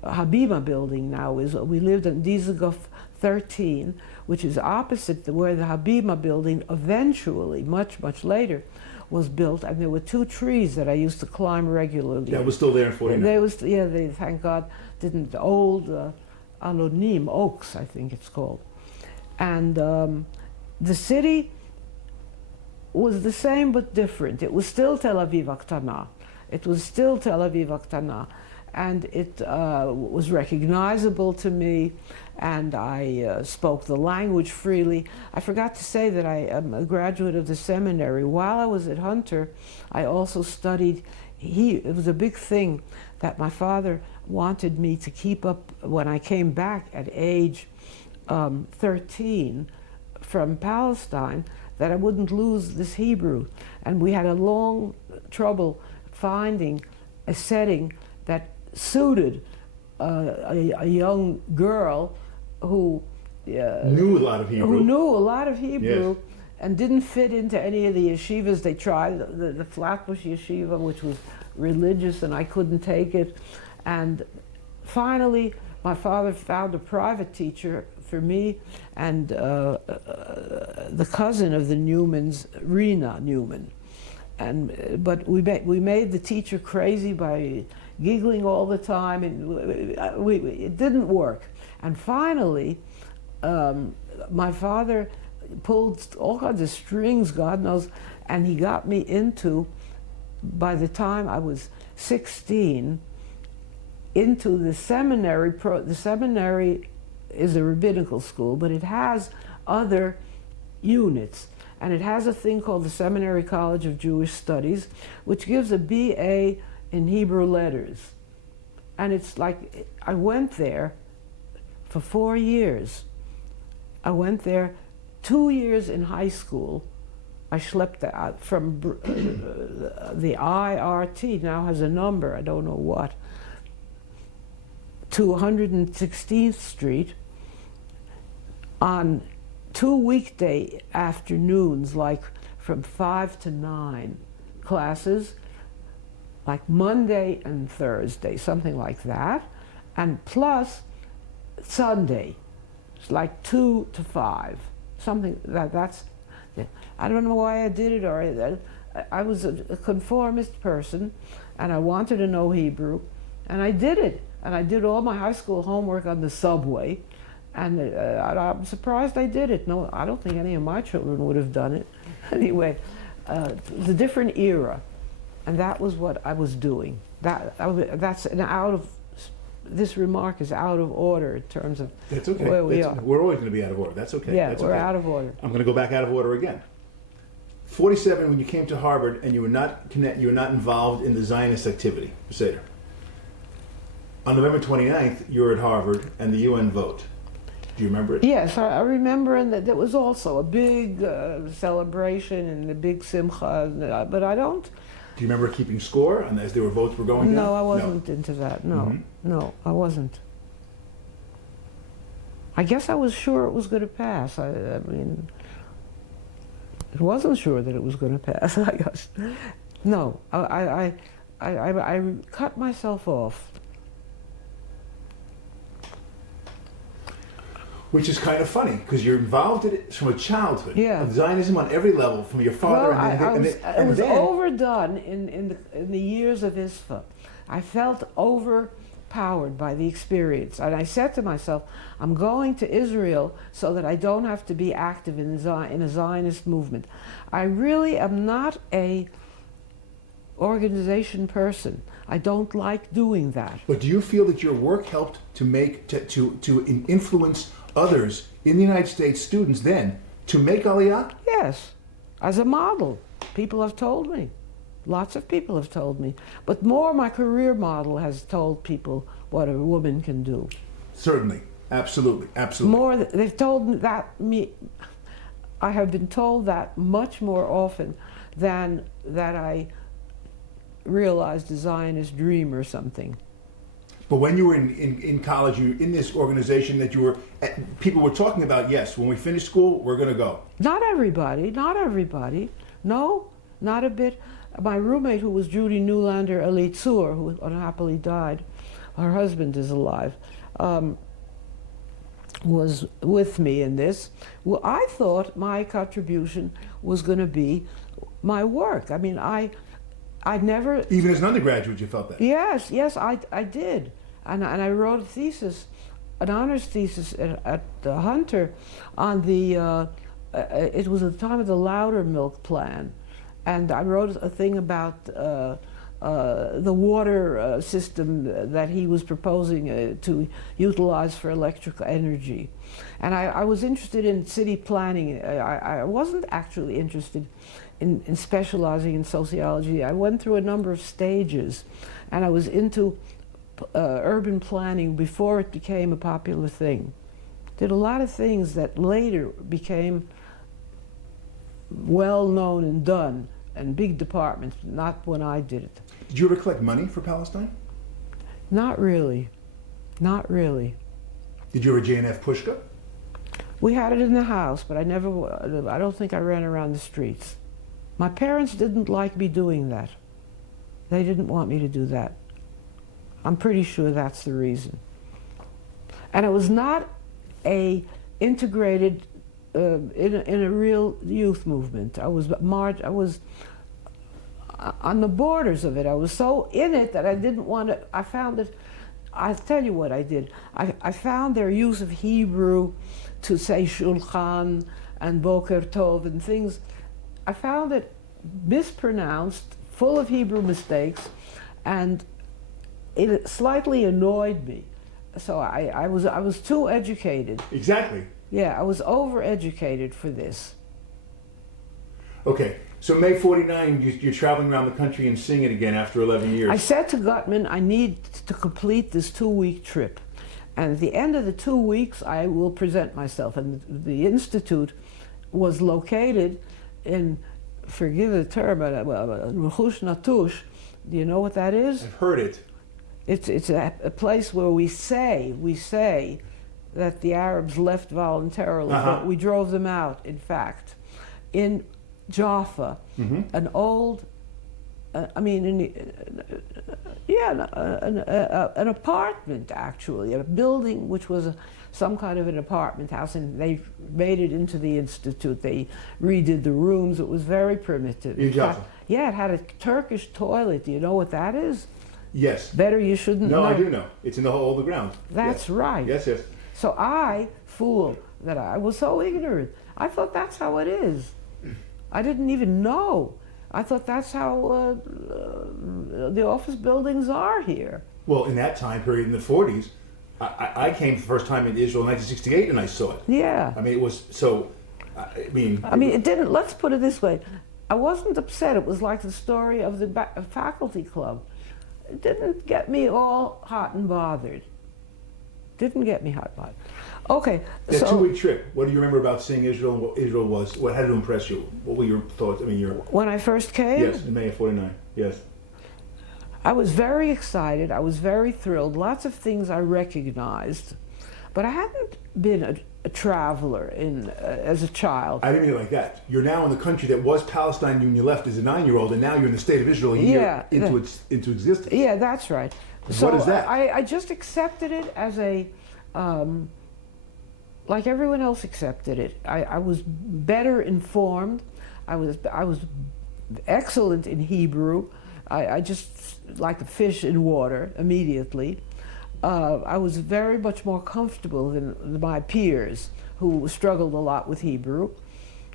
Habima building now is. We lived in Dizengoff 13, which is opposite where the Habima building eventually, much, much later, was built, and there were two trees that I used to climb regularly. That was still there in 49? They, thank God, didn't. The old alonim, oaks, I think it's called. And the city was the same but different. It was still Tel Aviv Aktana. It was still Tel Aviv Aktana. And it was recognizable to me, and I spoke the language freely. I forgot to say that I am a graduate of the seminary. While I was at Hunter, I also studied, it was a big thing that my father wanted me to keep up when I came back at age 13 from Palestine, that I wouldn't lose this Hebrew. And we had a long trouble finding a setting that suited a young girl who knew a lot of Hebrew, yes, and didn't fit into any of the yeshivas they tried. The Flatbush yeshiva, which was religious, and I couldn't take it. And finally, my father found a private teacher for me, and the cousin of the Newmans, Rena Newman. But we made the teacher crazy by giggling all the time, and it didn't work. And finally, my father pulled all kinds of strings, God knows, and he got me into, by the time I was 16, into the seminary. The seminary is a rabbinical school, but it has other units. And it has a thing called the Seminary College of Jewish Studies, which gives a BA in Hebrew letters. And it's like, I went there for 4 years. I went there 2 years in high school. I schlepped out from the IRT, now has a number, I don't know what, to 116th Street on 2 weekday afternoons, like from 5 to 9 classes, like Monday and Thursday, something like that, and plus Sunday, it's like 2 to 5, something that's. I don't know why I did it, or I was a conformist person, and I wanted to know Hebrew, and I did it, and I did all my high school homework on the subway. And I'm surprised I did it. No, I don't think any of my children would have done it. Anyway, the different era. And that was what I was doing. This remark is out of order in terms of That's okay. where we are. We're always going to be out of order. That's okay. Yeah, That's we're okay. out of order. I'm going to go back out of order again. 47, when you came to Harvard and you were not involved in the Zionist activity, Beseder. On November 29th, you were at Harvard and the UN vote. Do you remember it? Yes, I remember, and that there was also a big celebration and a big simcha, but I don't. Do you remember keeping score as there were votes were going down? No, I wasn't into that. No, Mm-hmm. no, I wasn't. I guess I was sure it was going to pass. I mean, it wasn't sure that it was going to pass, I guess. No, I cut myself off. Which is kind of funny, because you're involved in it from a childhood. Yeah. Of Zionism on every level, from your father Well, and it was then, overdone in the years of ISFA. I felt overpowered by the experience. And I said to myself, I'm going to Israel so that I don't have to be active in a Zionist movement. I really am not a organization person. I don't like doing that. But do you feel that your work helped to influence others in the United States, students then, to make Aliyah? Yes, as a model. People have told me. Lots of people have told me. But more, my career model has told people what a woman can do. Certainly. Absolutely. Absolutely. More, they've told me, I have been told that much more often than that I realized a Zionist dream or something. But when you were in college, you were in this organization that you were, people were talking about, yes, when we finish school, we're going to go. Not everybody, not everybody. No, not a bit. My roommate, who was Judy Newlander Elli, who unhappily died, her husband is alive, was with me in this. Well, I thought my contribution was going to be my work. I mean, I never... Even as an undergraduate, you felt that? Yes, I did. And I wrote a thesis, an honors thesis at Hunter on the, it was at the time of the Loudermilk Plan. And I wrote a thing about the water system that he was proposing to utilize for electrical energy. And I was interested in city planning. I wasn't actually interested in specializing in sociology. I went through a number of stages, and I was into urban planning before it became a popular thing. Did a lot of things that later became well known and done, and big departments, not when I did it. Did you ever collect money for Palestine? Not really. Not really. Did you ever JNF Pushka? We had it in the house, but I don't think I ran around the streets. My parents didn't like me doing that. They didn't want me to do that. I'm pretty sure that's the reason. And it was not a integrated in a real youth movement. I was on the borders of it. I was so in it that I didn't want to. I found it. I'll tell you what I did. I found their use of Hebrew to say Shulchan and Boker Tov and things. I found it mispronounced, full of Hebrew mistakes, and it slightly annoyed me. So I was too educated. Exactly. Yeah, I was overeducated for this. Okay, so May 49, you're traveling around the country and singing again after 11 years. I said to Gutman, I need to complete this 2-week trip. And at the end of the 2 weeks, I will present myself. And the Institute was located in, forgive the term, Rechush Natush. Do you know what that is? I've heard it. It's a place where we say that the Arabs left voluntarily, but we drove them out, in fact. In Jaffa, an old, an apartment, actually, a building which was some kind of an apartment house, and they made it into the Institute. They redid the rooms. It was very primitive. In Jaffa? Yeah, it had a Turkish toilet. Do you know what that is? Yes. Better you shouldn't know. No, I do know. It's in the whole of the ground. That's right. Yes, yes. So I, fool that I was so ignorant. I thought that's how it is. I didn't even know I thought that's how the office buildings are here. Well, in that time period in the 40s, I came for the first time in Israel in 1968 and I saw it. Yeah. I mean, it was so, I mean, it didn't, let's put it this way. I wasn't upset. It was like the story of the faculty club. It didn't get me all hot and bothered. Didn't get me hot and bothered. Okay, that so 2-week trip, what do you remember about seeing Israel and what Israel was? What had to impress you? What were your thoughts? I mean, when I first came? Yes, in May of 49, yes. I was very excited. I was very thrilled. Lots of things I recognized. But I hadn't been a traveler as a child. I didn't mean it like that. You're now in the country that was Palestine when you left as a 9-year-old, and now you're in the state of Israel a year into existence. Yeah, that's right. So what is that? I just accepted it as a, like everyone else accepted it. I was better informed. I was excellent in Hebrew. I just like a fish in water immediately. I was very much more comfortable than my peers who struggled a lot with Hebrew.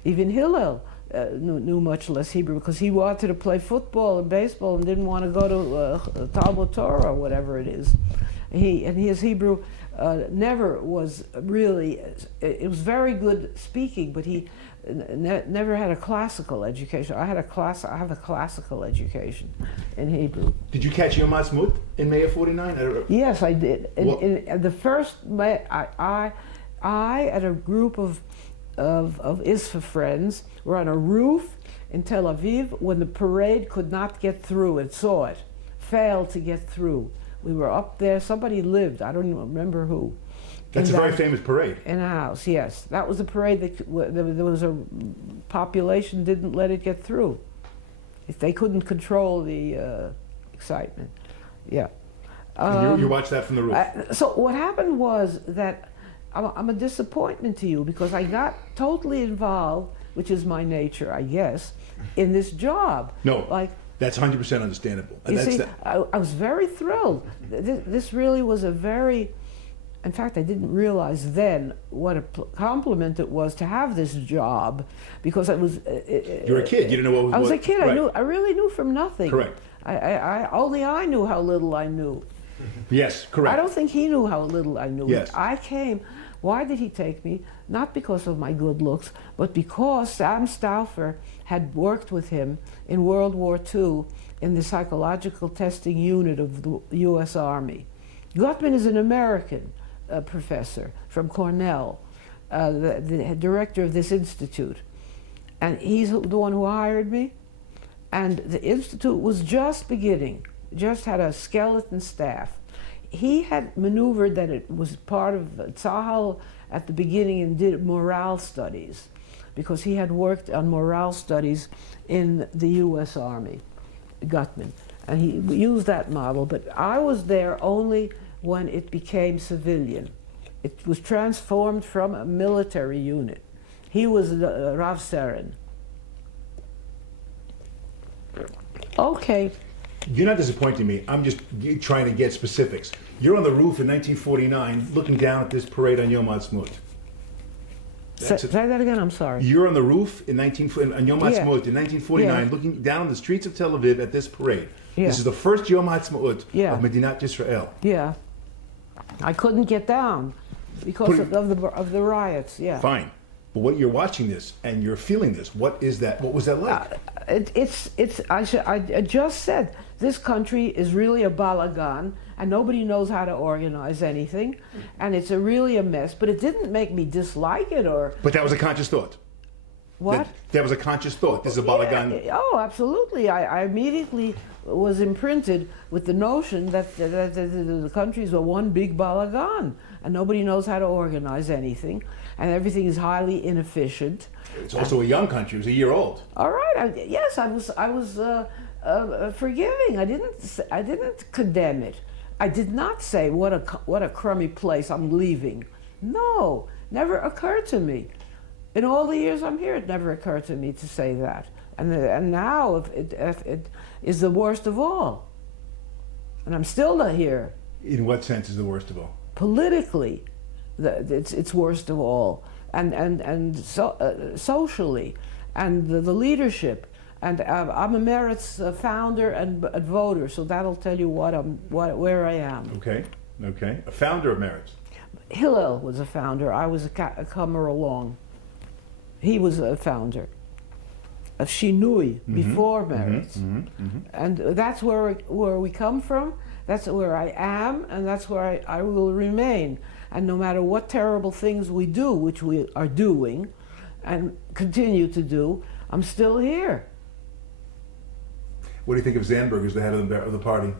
Even Hillel knew much less Hebrew because he wanted to play football and baseball and didn't want to go to Talmud Torah or whatever it is. His Hebrew never was really, it was very good speaking, but he never had a classical education. I have a classical education in Hebrew. Did you catch Yom Ha'atzmaut in May of 49? Yes, I did. In the first May, I and a group of ISFA friends were on a roof in Tel Aviv when the parade could not get through and saw it, failed to get through. We were up there, somebody lived, I don't even remember who. That's a very famous parade. In a house, yes. That was a parade that there was a population didn't let it get through. If they couldn't control the excitement. Yeah. And you watched that from the roof. So what happened was that I'm a disappointment to you because I got totally involved, which is my nature, I guess, in this job. No. That's 100% understandable. I was very thrilled. This really was a very, in fact, I didn't realize then what a compliment it was to have this job, because I was. You were a kid. You didn't know what was. I was a kid. Right. I really knew from nothing. Correct. Only I knew how little I knew. Yes, correct. I don't think he knew how little I knew. Yes. I came. Why did he take me? Not because of my good looks, but because Sam Stauffer had worked with him in World War II in the psychological testing unit of the U.S. Army. Gutman is an American professor from Cornell, the director of this institute. And he's the one who hired me. And the institute was just beginning, just had a skeleton staff. He had maneuvered that it was part of Tzahal at the beginning and did morale studies, because he had worked on morale studies in the U.S. Army, Gutman. And he used that model, but I was there only when it became civilian. It was transformed from a military unit. He was the Rav Seren. Okay. You're not disappointing me. I'm just trying to get specifics. You're on the roof in 1949 looking down at this parade on Yom Ha'atzmaut. Say that again, I'm sorry. You're on the roof on Yom Ha'atzmaut in 1949 looking down the streets of Tel Aviv at this parade. Yeah. This is the first Yom Ha'atzmaut of Medinat Israel. Yeah. I couldn't get down because of the riots, yeah. Fine. But what you're watching this and you're feeling this, what is that? What was that like? I just said, this country is really a balagan, and nobody knows how to organize anything, and it's really a mess. But it didn't make me dislike it or. But that was a conscious thought. What? That was a conscious thought. This is a balagan. Yeah, oh, absolutely. I immediately was imprinted with the notion that the countries are one big balagan, and nobody knows how to organize anything, and everything is highly inefficient. It's also a young country. It was a year old. All right. Yes, I was forgiving. I didn't condemn it. I did not say what a crummy place, I'm leaving. No, never occurred to me. In all the years I'm here, it never occurred to me to say that. And now it is the worst of all. And I'm still not here. In what sense is the worst of all? Politically, it's worst of all. And socially, and the leadership. And I'm a Meretz founder and voter, so that'll tell you where I am. Okay, okay. A founder of Meretz. Hillel was a founder. I was a comer along. He was a founder of Shinui before Meretz. And that's where we come from. That's where I am, and that's where I will remain. And no matter what terrible things we do, which we are doing, and continue to do, I'm still here. What do you think of Zandberg as the head of the party?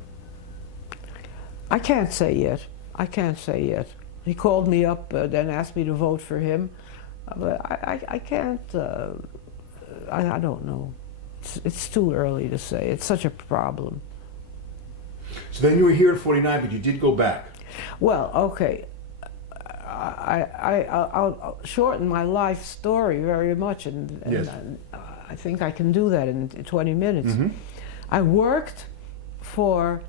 I can't say yet. I can't say yet. He called me up and asked me to vote for him. But I can't, I don't know. It's too early to say. It's such a problem. So then you were here in 49, but you did go back. Well, okay. I'll shorten my life story very much, and yes. I think I can do that in 20 minutes. I worked for,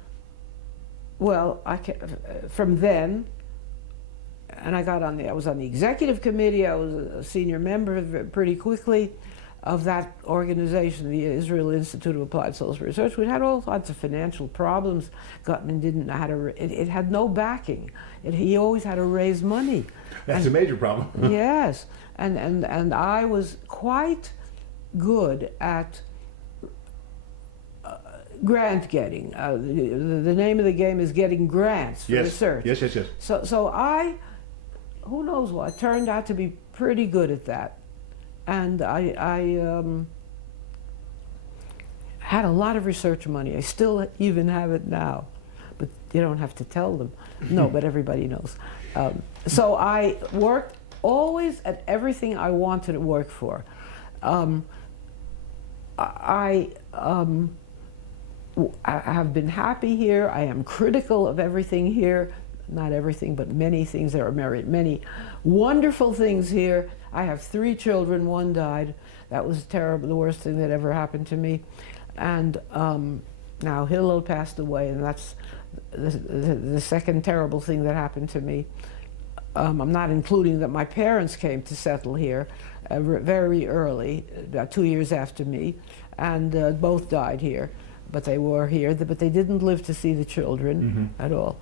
from then, and I was on the executive committee. I was a senior member pretty quickly of that organization, the Israel Institute of Applied Social Research. We had all sorts of financial problems. Gutman didn't know how to, it had no backing. He always had to raise money. That's a major problem. Yes, and I was quite good at grant getting. The name of the game is getting grants for research. Yes, yes, yes. So I, who knows what, turned out to be pretty good at that. And I had a lot of research money. I still even have it now, but you don't have to tell them. No, but everybody knows. So I worked always at everything I wanted to work for. I have been happy here. I am critical of everything here. Not everything, but many things. There are many wonderful things here. I have 3 children. 1 died. That was terrible, the worst thing that ever happened to me. And now Hillel passed away, and that's the second terrible thing that happened to me. I'm not including that my parents came to settle here very early, about 2 years after me, and both died here. But they were here, but they didn't live to see the children at all.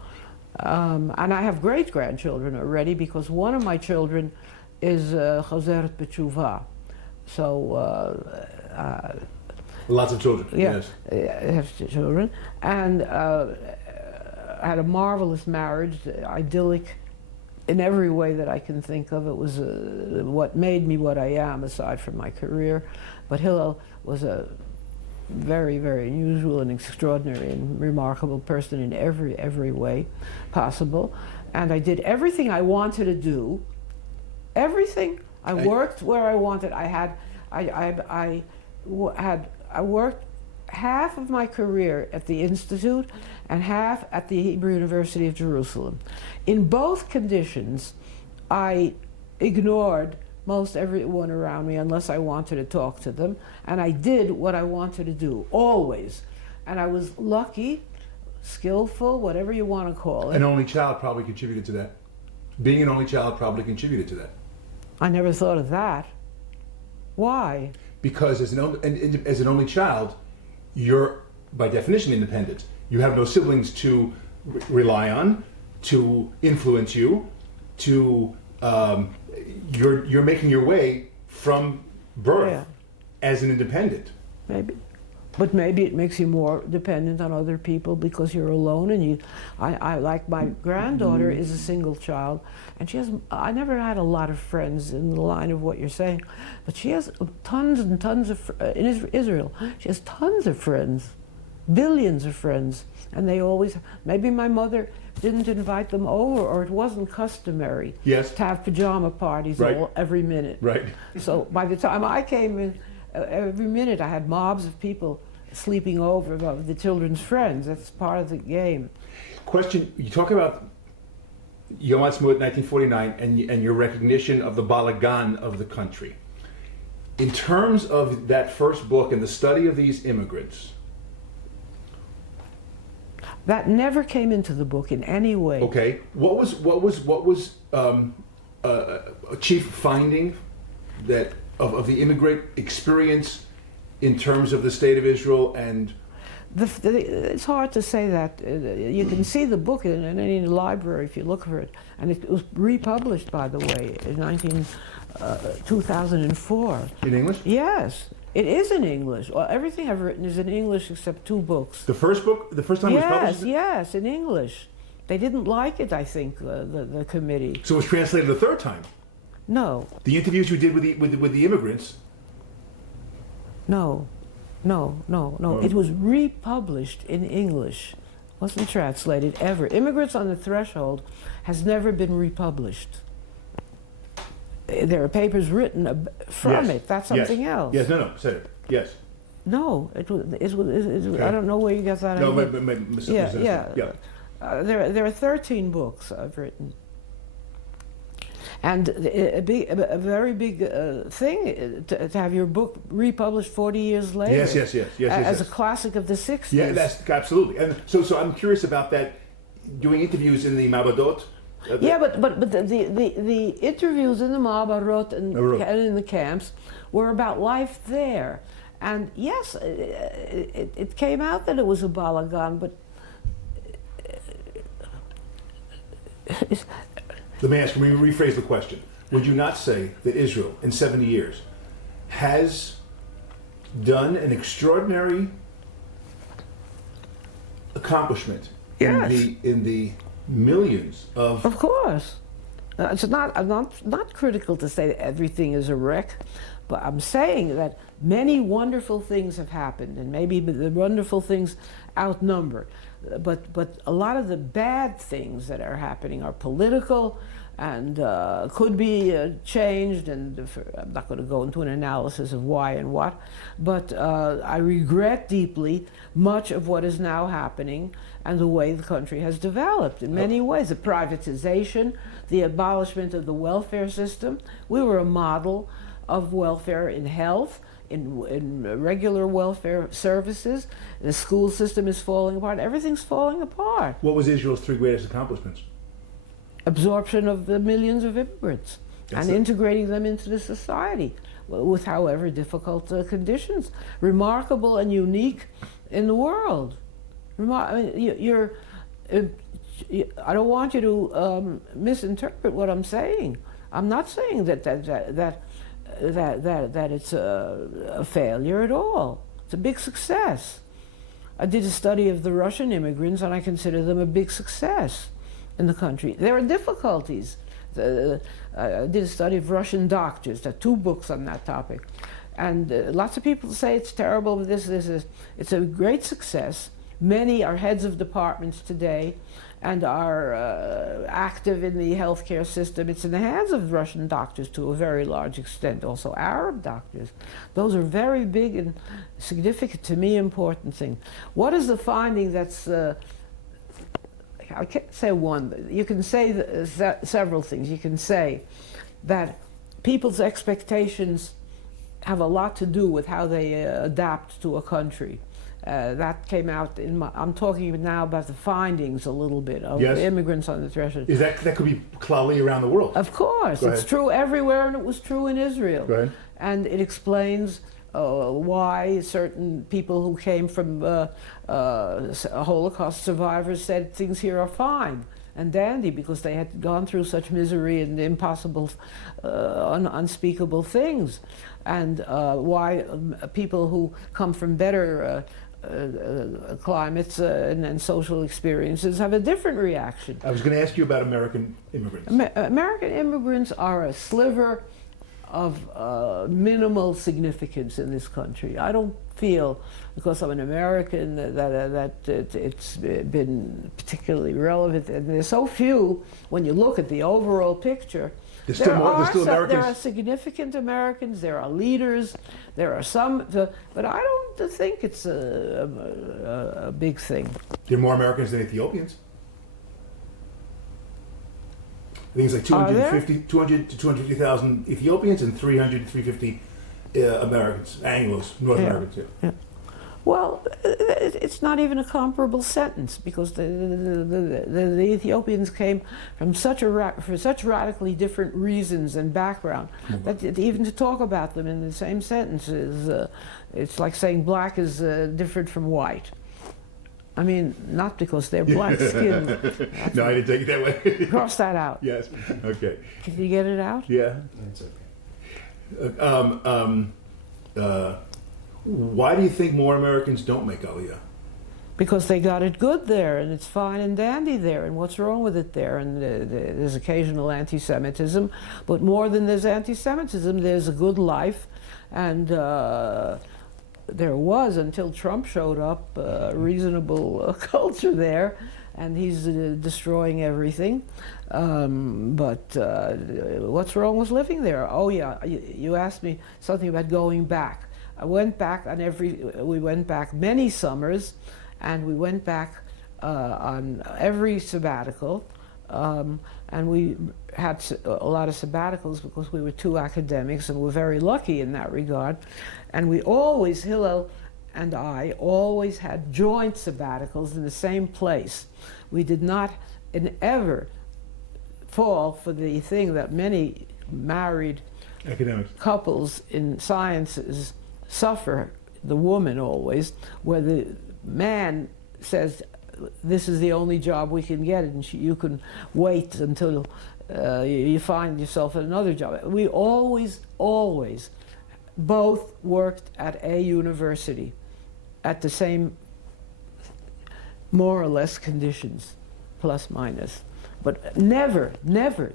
And I have great-grandchildren already, because one of my children is Chozeret B'Tshuva. So lots of children. Yeah, yes. I have children, and I had a marvelous marriage, idyllic in every way that I can think of. It was what made me what I am, aside from my career. But Hillel was a very, very unusual and extraordinary and remarkable person in every way possible. And I did everything I wanted to do. Everything. I worked where I wanted. I worked half of my career at the Institute and half at the Hebrew University of Jerusalem. In both conditions, I ignored most everyone around me unless I wanted to talk to them, and I did what I wanted to do, always. And I was lucky, skillful, whatever you want to call it. An only child probably contributed to that. Being an only child probably contributed to that. I never thought of that. Why? Because as an only child, you're by definition independent. You have no siblings to rely on, to influence you, to you're making your way from birth as an independent. Maybe. But maybe it makes you more dependent on other people because you're alone, and I like my granddaughter is a single child, and I never had a lot of friends in the line of what you're saying, but she has tons and tons of, in Israel, she has tons of friends, billions of friends, and they always, maybe my mother didn't invite them over, or it wasn't customary to have pajama parties every minute. Right. So by the time I came in, every minute I had mobs of people sleeping over of the children's friends. That's part of the game. Question, you talk about Yom Ha'atzmaut 1949 and your recognition of the balagan of the country. In terms of that first book and the study of these immigrants, that never came into the book in any way. Okay, what was a chief finding that of the immigrant experience in terms of the state of Israel and... It's hard to say that. You can see the book in any library if you look for it. And it was republished, by the way, in 2004. In English? Yes. It is in English. Well, everything I've written is in English except 2 books. The first book? The first time it was published? Yes, in English. They didn't like it, I think, the committee. So it was translated a third time? No. The interviews you did with the immigrants? No. It was republished in English. Wasn't translated ever. Immigrants on the Threshold has never been republished. There are papers written from it. That's something else. Yes, no, say it. Yes. No, it was okay. I don't know where you got that idea. No, there are 13 books I've written. And a very big thing to have your book republished 40 years later. Yes. As a classic of the 60s. Yeah, that's absolutely. And so I'm curious about that. Doing interviews in the Mabadot. But the interviews in the Ma'abarot and in the camps were about life there. And yes, it came out that it was a balagan, but let me ask you, let me rephrase the question. Would you not say that Israel, in 70 years, has done an extraordinary accomplishment in the millions of... Of course. I'm not critical to say that everything is a wreck, but I'm saying that many wonderful things have happened, and maybe the wonderful things outnumber. But a lot of the bad things that are happening are political and could be changed, and I'm not going to go into an analysis of why and what, but I regret deeply much of what is now happening and the way the country has developed in many ways. The privatization, the abolishment of the welfare system. We were a model of welfare in health, in regular welfare services. The school system is falling apart. Everything's falling apart. What was Israel's 3 greatest accomplishments? Absorption of the millions of immigrants and integrating them into the society with however difficult conditions. Remarkable and unique in the world. I don't want you to misinterpret what I'm saying. I'm not saying that it's a failure at all. It's a big success. I did a study of the Russian immigrants, and I consider them a big success in the country. There are difficulties. I did a study of Russian doctors. There are 2 books on that topic. And lots of people say it's terrible, but it's a great success. Many are heads of departments today and are active in the healthcare system. It's in the hands of Russian doctors to a very large extent, also Arab doctors. Those are very big and significant, to me, important things. What is the finding that's, I can't say one, you can say several things. You can say that people's expectations have a lot to do with how they adapt to a country. That came out in I'm talking now about the findings a little bit of the immigrants on the threshold. Is that could be clearly around the world? Of course. It's true everywhere, and it was true in Israel. Go ahead. And it explains why certain people who came from Holocaust survivors said things here are fine and dandy because they had gone through such misery and impossible, unspeakable things. And why people who come from better climates and social experiences have a different reaction. I was going to ask you about American immigrants. American immigrants are a sliver of minimal significance in this country. I don't feel, because I'm an American, that it's been particularly relevant. And there's so few, when you look at the overall picture. There are significant Americans, there are leaders, there are some, but I don't think it's a big thing. There are more Americans than Ethiopians. I think it's like 200 to 250,000 Ethiopians and 300 to 350 Americans, Anglos, North Americans. Yeah. Well, it's not even a comparable sentence because the Ethiopians came from for such radically different reasons and background that even to talk about them in the same sentence is, it's like saying black is different from white. I mean, not because they're black-skinned. No, I didn't take it that way. Cross that out. Yes. Okay. Can you get it out? Yeah. That's okay. Why do you think more Americans don't make Aliyah? Because they got it good there, and it's fine and dandy there, and what's wrong with it there? And there's occasional anti-Semitism, but more than there's anti-Semitism, there's a good life, and there was, until Trump showed up, a reasonable culture there, and he's destroying everything. But what's wrong with living there? Oh yeah, you asked me something about going back. I went back on we went back many summers, and we went back on every sabbatical, and we had a lot of sabbaticals because we were two academics and we're very lucky in that regard. And we always, Hillel and I, always had joint sabbaticals in the same place. We did not ever fall for the thing that many married Academics. Couples in sciences suffer, the woman always, where the man says, this is the only job we can get, and you can wait until you find yourself at another job. We always both worked at a university at the same, more or less, conditions, plus minus. But never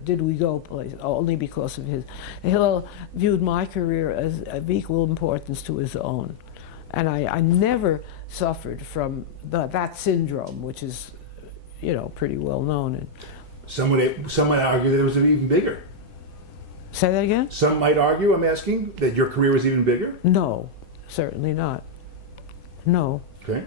did we go places, only because of his. Hillel viewed my career as of equal importance to his own. And I never suffered from that syndrome, which is, pretty well known. And some might argue that it was even bigger. say that again? Some might argue, I'm asking, that your career was even bigger? No, certainly not. No. Okay.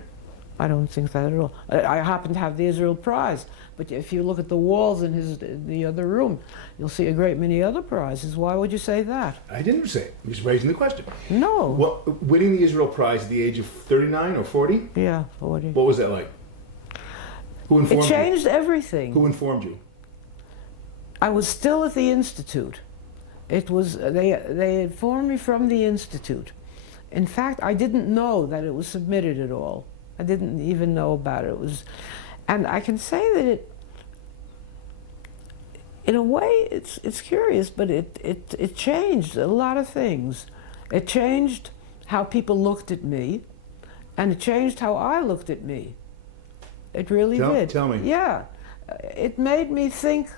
I don't think that at all. I happen to have the Israel Prize, but if you look at the walls in the other room, you'll see a great many other prizes. Why would you say that? I didn't say it. I'm just raising the question. No. Well, winning the Israel Prize at the age of 39 or 40? Yeah, 40. What was that like? Who informed It changed everything. Who informed you? I was still at the Institute. It was, they informed me from the Institute. In fact, I didn't know that it was submitted at all. I didn't even know about it. It was, and I can say that it, in a way, it's curious, but it changed a lot of things. It changed how people looked at me, and it changed how I looked at me. It really did. Tell me. Yeah, it made me think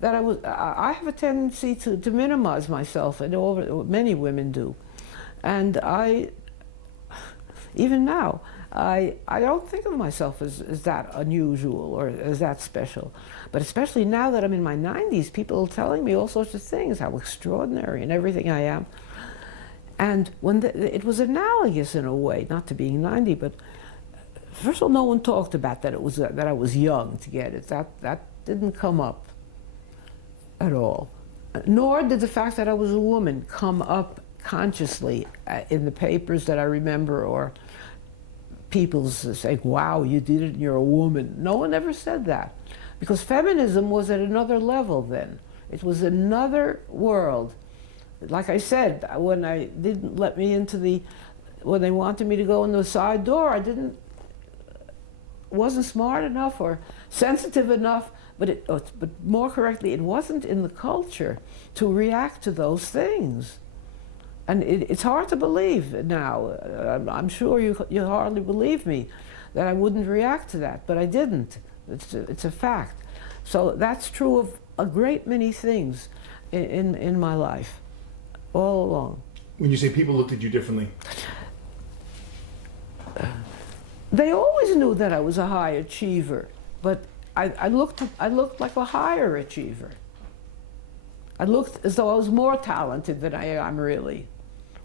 that I have a tendency to minimize myself, and many women do, and even now. I don't think of myself as that unusual or as that special. But especially now that I'm in my 90s, people are telling me all sorts of things, how extraordinary and everything I am. And when it was analogous in a way, not to being 90, but first of all, no one talked about that that I was young to get it. That didn't come up at all. Nor did the fact that I was a woman come up consciously in the papers that I remember, or people say, wow, you did it and you're a woman. No one ever said that. Because feminism was at another level then. It was another world. Like I said, when I didn't let me into when they wanted me to go in the side door, I wasn't smart enough or sensitive enough, but more correctly, it wasn't in the culture to react to those things. And it's hard to believe now. I'm sure you hardly believe me that I wouldn't react to that, but I didn't. It's a fact. So that's true of a great many things in my life, all along. When you say people looked at you differently? They always knew that I was a high achiever, but I looked like a higher achiever. I looked as though I was more talented than I am really.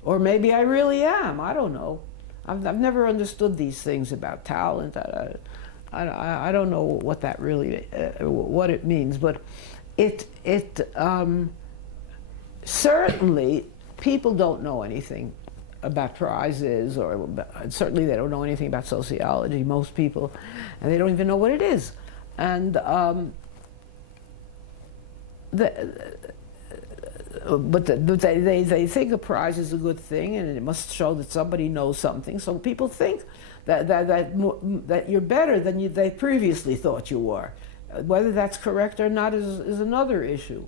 Or maybe I really am, I don't know. I've never understood these things about talent. I don't know what that really, what it means, but certainly people don't know anything about prizes, or certainly they don't know anything about sociology, most people, and they don't even know what it is. And they think a prize is a good thing, and it must show that somebody knows something. So people think that you're better than they previously thought you were. Whether that's correct or not is another issue.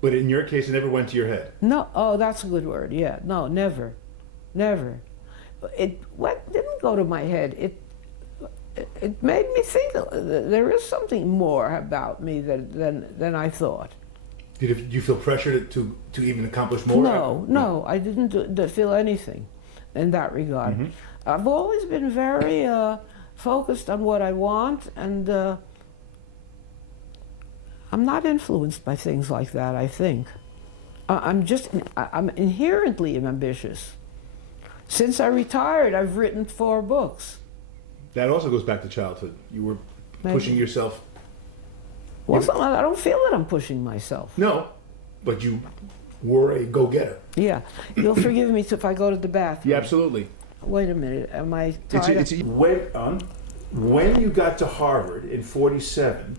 But in your case, it never went to your head. No, oh, that's a good word. Yeah, no, never, never. It didn't go to my head. It made me think there is something more about me than I thought. Did you feel pressure to even accomplish more? No, I didn't feel anything in that regard. Mm-hmm. I've always been very focused on what I want, and I'm not influenced by things like that, I think. I'm inherently ambitious. Since I retired, I've written 4 books. That also goes back to childhood. You were pushing yourself. Well, I don't feel that I'm pushing myself. No, but you were a go-getter. Yeah. You'll forgive me if I go to the bathroom. Yeah, absolutely. Wait a minute. Am I tired? When you got to Harvard in 1947,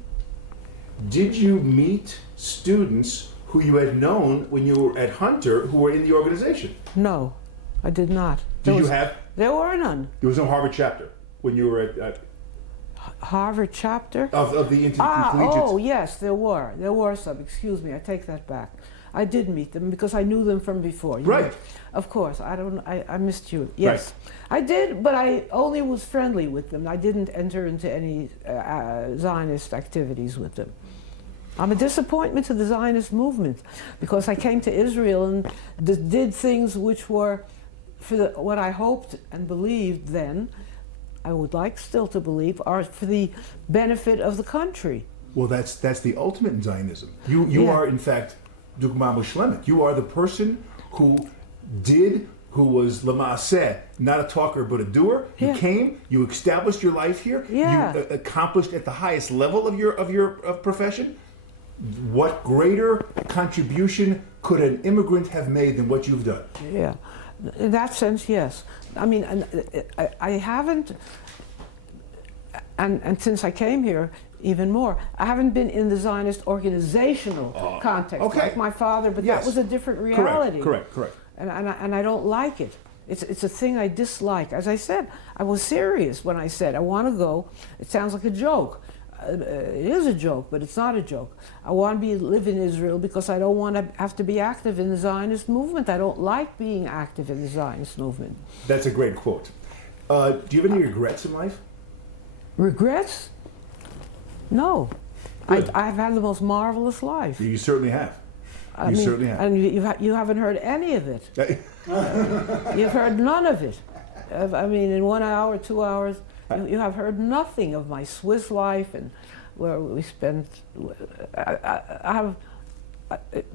did you meet students who you had known when you were at Hunter who were in the organization? No, I did not. There were none. There was no Harvard chapter when you were at Harvard chapter? Of the intercollegiate. Oh, yes, there were. There were some. Excuse me, I take that back. I did meet them because I knew them from before. Right. Of course. I missed you. Yes. Right. I did, but I only was friendly with them. I didn't enter into any Zionist activities with them. I'm a disappointment to the Zionist movement because I came to Israel and did things which were, for what I hoped and believed then, I would like still to believe, are for the benefit of the country. Well, that's the ultimate in Zionism. You are, in fact, Dugma Mushlemet. You are the person who was Lamaaseh, not a talker but a doer. You came, you established your life here, you accomplished at the highest level of your profession. What greater contribution could an immigrant have made than what you've done? Yeah, in that sense, yes. I mean, I haven't, and since I came here, even more, I haven't been in the Zionist organizational context like my father, but that was a different reality. Correct. And I don't like it. It's a thing I dislike. As I said, I was serious when I said I want to go. It sounds like a joke. It is a joke, but it's not a joke. I want to live in Israel because I don't want to have to be active in the Zionist movement. I don't like being active in the Zionist movement. That's a great quote. Do you have any regrets in life? Regrets? No. I've had the most marvelous life. You certainly have. I mean, certainly have. And you haven't heard any of it. You've heard none of it. I mean, in 1 hour, 2 hours, you have heard nothing of my Swiss life and where we spent.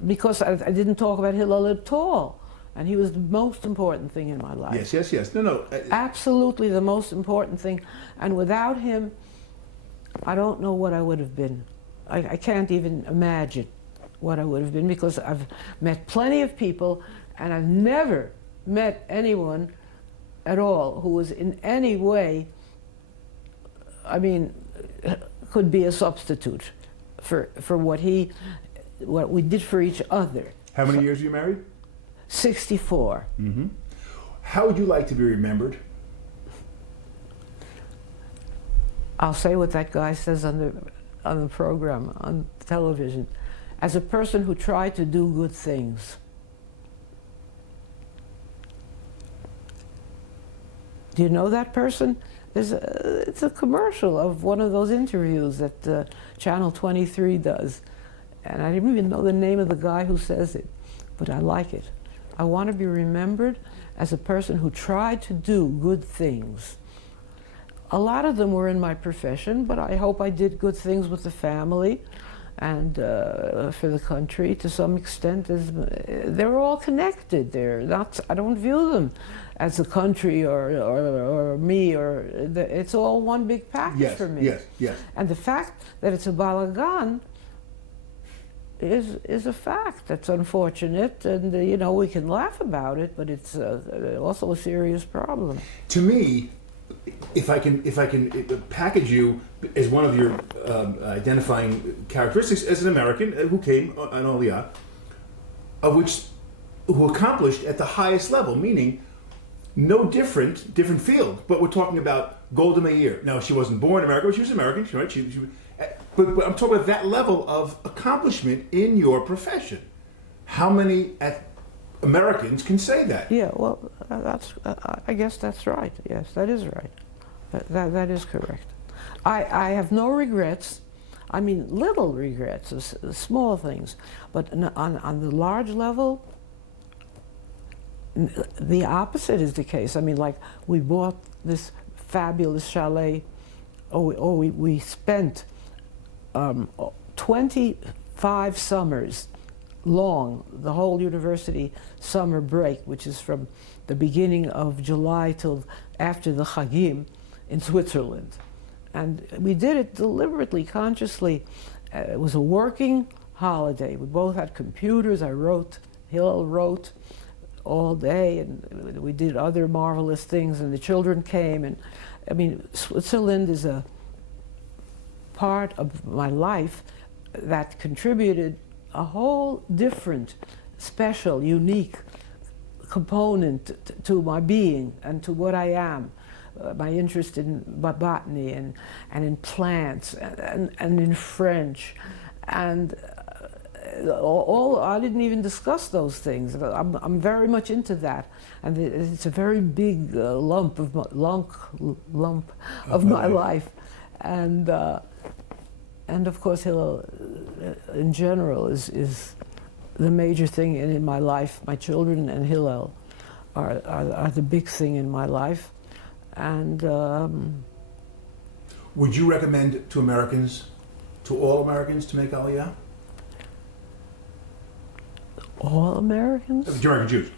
Because I didn't talk about Hillel at all, and he was the most important thing in my life. Yes. No. Absolutely the most important thing, and without him, I don't know what I would have been. I can't even imagine what I would have been because I've met plenty of people, and I've never met anyone at all who was in any way, I mean, could be a substitute for what we did for each other. How many years are you married? 64. Mm-hmm. How would you like to be remembered? I'll say what that guy says on the program, on television, as a person who tried to do good things. Do you know that person? It's a commercial of one of those interviews that Channel 23 does. And I didn't even know the name of the guy who says it, but I like it. I want to be remembered as a person who tried to do good things. A lot of them were in my profession, but I hope I did good things with the family and for the country to some extent. They're all connected. I don't view them as a country or me, it's all one big package for me. Yes. And the fact that it's a balagan is a fact. That's unfortunate, and you know, we can laugh about it, but it's also a serious problem. To me, if I can package you as one of your identifying characteristics as an American who came on Aliyah, who accomplished at the highest level, meaning no different field, but we're talking about Golda Meir. Now, she wasn't born in America, but she was American, right? But I'm talking about that level of accomplishment in your profession. How many Americans can say that? Yeah, well, I guess that's right. Yes, that is right. That is correct. I have no regrets. I mean, little regrets, small things. But on the large level, the opposite is the case. I mean, like, we bought this fabulous chalet. We spent 25 summers long, the whole university summer break, which is from the beginning of July till after the Chagim, in Switzerland. And we did it deliberately, consciously. It was a working holiday. We both had computers. Hillel wrote all day, and we did other marvelous things, and the children came. And I mean, Switzerland is a part of my life that contributed a whole different, special, unique component to my being and to what I am. My interest in botany and in plants and in French, and I didn't even discuss those things. I'm very much into that, and it's a very big lump of my life, and of course Hillel in general is the major thing in my life. My children and Hillel are the big thing in my life. And would you recommend to all Americans, to make Aliyah? All Americans? American Jews.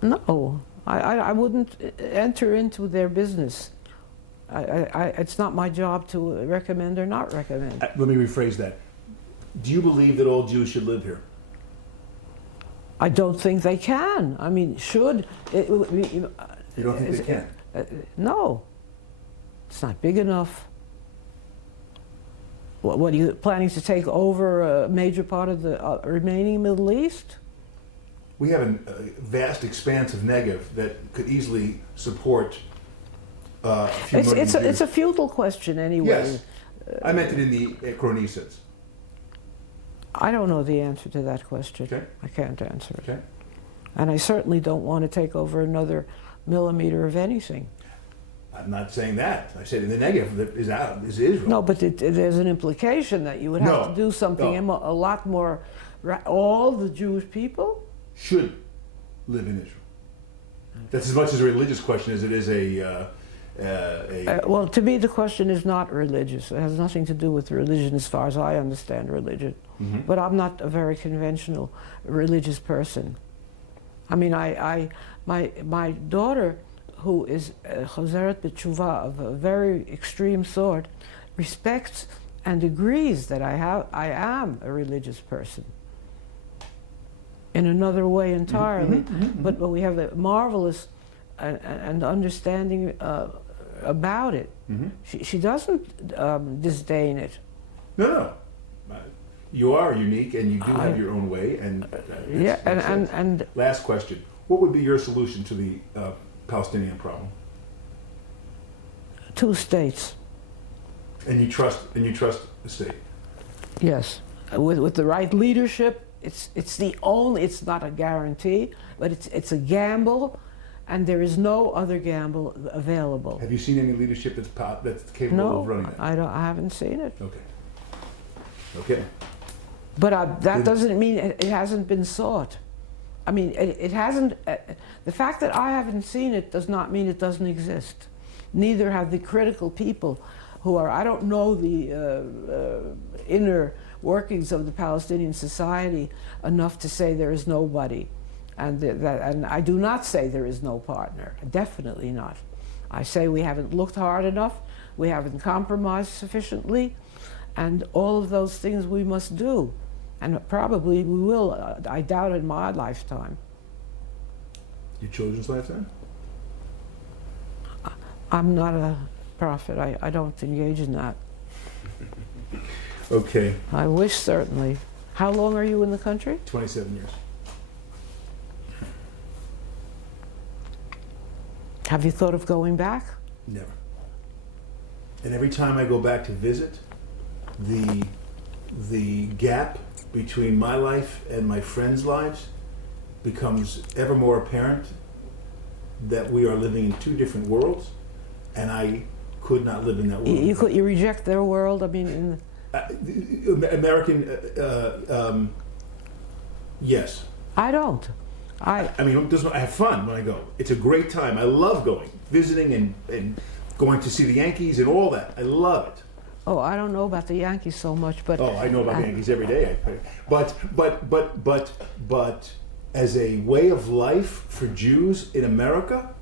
No, I wouldn't enter into their business. It's not my job to recommend or not recommend. Let me rephrase that. Do you believe that all Jews should live here? I don't think they can. I mean, should. You don't think they can? No. It's not big enough. What are you planning to take over a major part of the remaining Middle East? We have a vast expanse of Negev that could easily support a few million Jews. It's a futile question anyway. Yes. I meant it in the Crony sense. I don't know the answer to that question. Okay. I can't answer it. Okay. And I certainly don't want to take over another millimeter of anything. I'm not saying that. I said in the Negev that is Israel. No, but there's an implication that you would have to do something a lot more. All the Jewish people should live in Israel. That's as much as a religious question as it is well, to me, the question is not religious. It has nothing to do with religion as far as I understand religion. Mm-hmm. But I'm not a very conventional religious person. I mean, my daughter, who is Chozeret B'Tshuva of a very extreme sort, respects and agrees that I am a religious person. In another way entirely. Mm-hmm, mm-hmm. But we have a marvelous and understanding about it. Mm-hmm. She doesn't disdain it. No. You are unique, and you do have your own way. And and last question: what would be your solution to the Palestinian problem? 2 states. And you trust the state? Yes, with the right leadership. It's the only. It's not a guarantee, but it's a gamble. And there is no other gamble available. Have you seen any leadership that's capable of running that? No, I haven't seen it. Okay. But that doesn't mean it hasn't been sought. I mean, it hasn't. The fact that I haven't seen it does not mean it doesn't exist. Neither have the critical people who are. I don't know the inner workings of the Palestinian society enough to say there is nobody. And I do not say there is no partner, definitely not. I say we haven't looked hard enough, we haven't compromised sufficiently, And all of those things we must do. And probably we will, I doubt in my lifetime. Your children's lifetime? I'm not a prophet. I don't engage in that. Okay. I wish, certainly. How long are you in the country? 27 years. Have you thought of going back? Never. And every time I go back to visit, the gap between my life and my friends' lives becomes ever more apparent, that we are living in two different worlds, and I could not live in that world. You reject their world? I mean, American, yes. I don't. I mean, I have fun when I go. It's a great time. I love going, visiting and going to see the Yankees and all that. I love it. Oh, I don't know about the Yankees so much, but... Oh, I know about the Yankees every day. But as a way of life for Jews in America,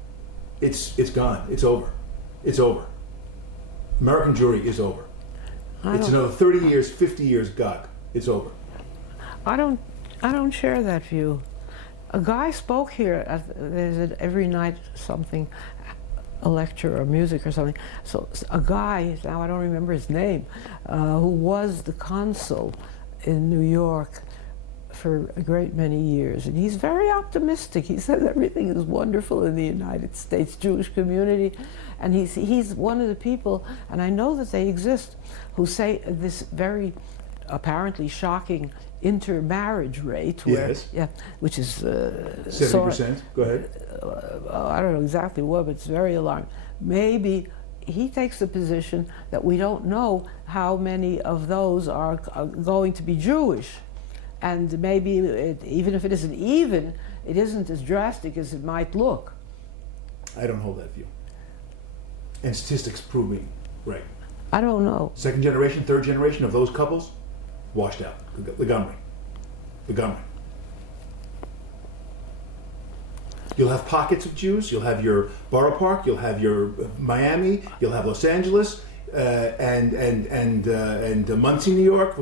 it's gone. It's over. It's over. American Jewry is over. It's another 30 years, 50 years, gog. It's over. I don't share that view. A guy spoke here, there's every night something, a lecture or music or something. So a guy, now I don't remember his name, who was the consul in New York for a great many years. And he's very optimistic. He says everything is wonderful in the United States Jewish community. And he's one of the people, and I know that they exist, who say this very apparently shocking intermarriage rate, where, yes. Yeah, which is 70%. Go ahead. I don't know exactly what, but it's very alarming. Maybe he takes the position that we don't know how many of those are going to be Jewish, and maybe even if it isn't even, it isn't as drastic as it might look. I don't hold that view, and statistics prove me right. I don't know. Second generation, third generation of those couples, washed out. Legamri. You'll have pockets of Jews. You'll have your Borough Park. You'll have your Miami. You'll have Los Angeles and Muncie, New York.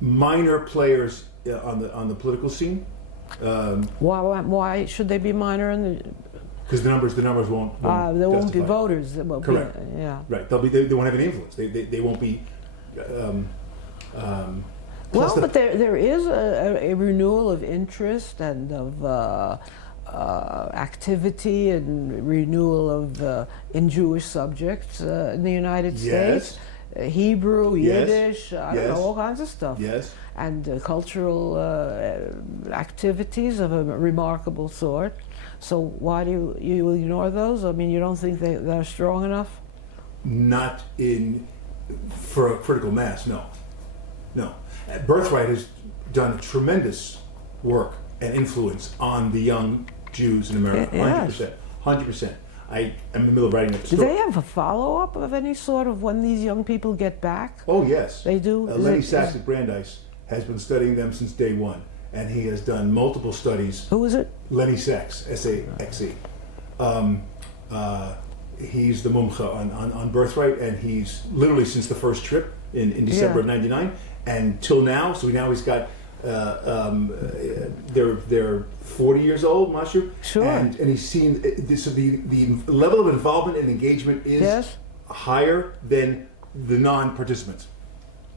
Minor players on the political scene. Why should they be minor in the? Because the numbers won't there won't be justify it. voters. Correct. Yeah. Right. They won't have any influence. They won't be. Well, but there is a renewal of interest and of activity and renewal of in Jewish subjects in the United States. Hebrew, Yiddish, I don't know, all kinds of stuff. Yes. And cultural activities of a remarkable sort. So why do you ignore those? I mean, you don't think they're strong enough? Not for a critical mass, no. No. Birthright has done tremendous work and influence on the young Jews in America. 100%. 100%. I'm in the middle of writing a story. Do they have a follow-up of any sort of when these young people get back? Oh, yes. They do? Lenny Sachs at Brandeis has been studying them since day one, and he has done multiple studies. Who is it? Lenny Sachs, S-A-X-E. He's the mumcha on Birthright, and he's literally since the first trip in December of '99, and till now. So now he's got they're 40 years old, Mashu. Sure. And he's seen so the level of involvement and engagement is higher than the non-participants.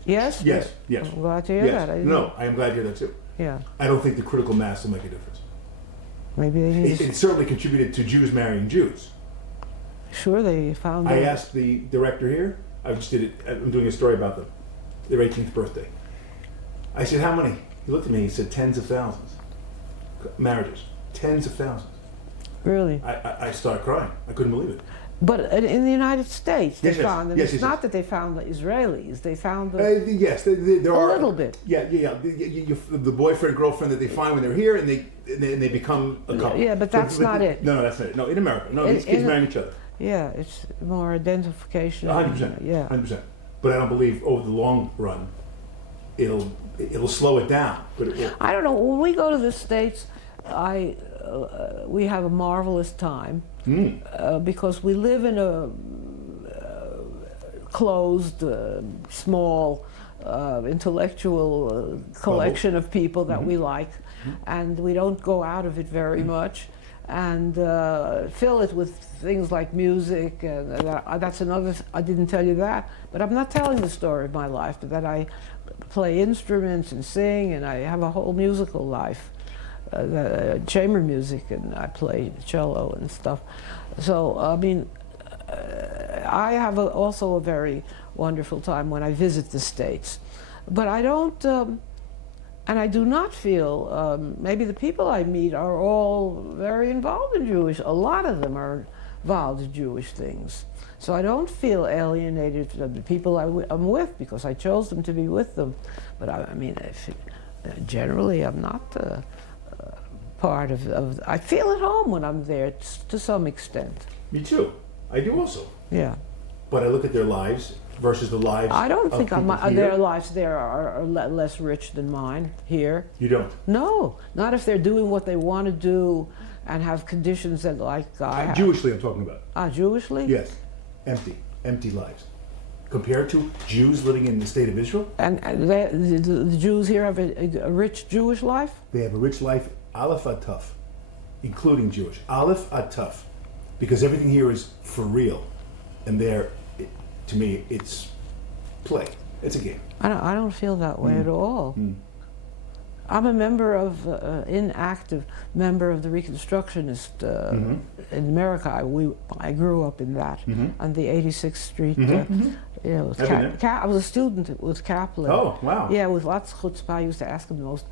Yes. Yes. Yes. I'm glad to hear that. No, I am glad to hear that too. Yeah. I don't think the critical mass will make a difference. Maybe they need. It certainly contributed to Jews marrying Jews. Sure, they found. I asked the director here. I just did it. I'm doing a story about them, their 18th birthday. I said, "How many?" He looked at me. He said, "Tens of thousands, marriages, tens of thousands." Really? I started crying. I couldn't believe it. But in the United States, they found them. Yes, it's not that they found the Israelis. They found them. Yes, there are a little bit. Yeah. The boyfriend girlfriend that they find when they're here, and they become a couple. Yeah, but that's not it. No, that's not it. No, in America, these kids marrying each other. Yeah, it's more identification. 100%. Yeah, 100%. But I don't believe over the long run, it'll slow it down. But I don't know. When we go to the States, we have a marvelous time because we live in a closed, small, intellectual collection of people that we like, and we don't go out of it very much, and fill it with things like music, and that's another, I didn't tell you that, but I'm not telling the story of my life, but that I play instruments and sing, and I have a whole musical life, chamber music, and I play cello and stuff. So, I mean, I have also a very wonderful time when I visit the States. But I don't, and I do not feel, maybe the people I meet are all very involved in Jewish, a lot of them are involved in Jewish things. So I don't feel alienated from the people I'm with, because I chose them to be with them. But I mean, generally I'm not part of, I feel at home when I'm there to some extent. Me too. I do also. Yeah. But I look at their lives versus the lives I don't think here. their lives there are less rich than mine here. You don't? No, not if they're doing what they want to do and have conditions that like I have. Jewishly I'm talking about. Jewishly? Yes. Empty lives. Compared to Jews living in the state of Israel? And the Jews here have a rich Jewish life? They have a rich life, aleph ad taf, including Jewish. Aleph ad taf. Because everything here is for real. And there, to me, it's play. It's a game. I don't feel that way at all. I'm a member of, inactive member of the Reconstructionist in America. I grew up in that, on the 86th Street. You know, I was a student with Kaplan. Oh, wow. Yeah, with lots of chutzpah. I used to ask him the most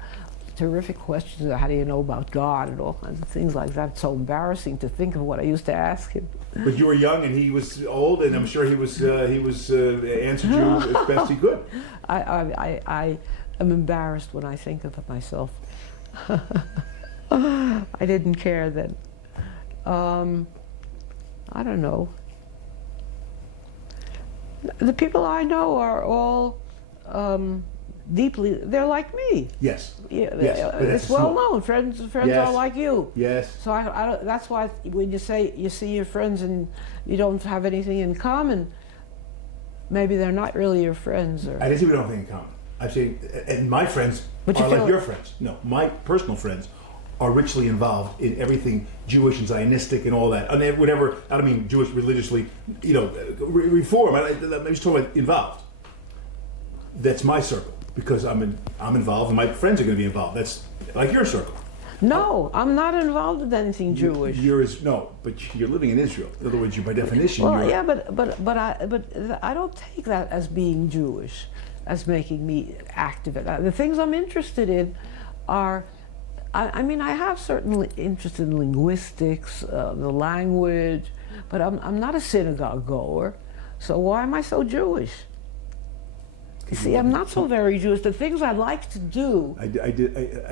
terrific questions. How do you know about God and all kinds of things like that. It's so embarrassing to think of what I used to ask him. But you were young and he was old, and I'm sure he was answered you as best he could. I am embarrassed when I think of it myself. I didn't care then. I don't know. The people I know are all deeply, they're like me. Yes. Yeah, yes. It's well known. Friends yes. are like you. Yes. So I don't, that's why when you say you see your friends and you don't have anything in common, maybe they're not really your friends. Or I didn't say we don't have anything in common. I'm saying, and my friends are like your friends. No, my personal friends are richly involved in everything Jewish and Zionistic and all that. And whatever, I don't mean Jewish religiously, you know, reform. I'm just talking about involved. That's my circle, because I'm involved and my friends are going to be involved. That's like your circle. No, I'm not involved with anything Jewish. But you're living in Israel. In other words, you by definition. Well, yeah, but I don't take that as being Jewish, as making me active. The things I'm interested in are, I mean, I have certain interest in linguistics, the language, but I'm not a synagogue goer. So why am I so Jewish? You see, I'm not so very Jewish. The things I like to do. I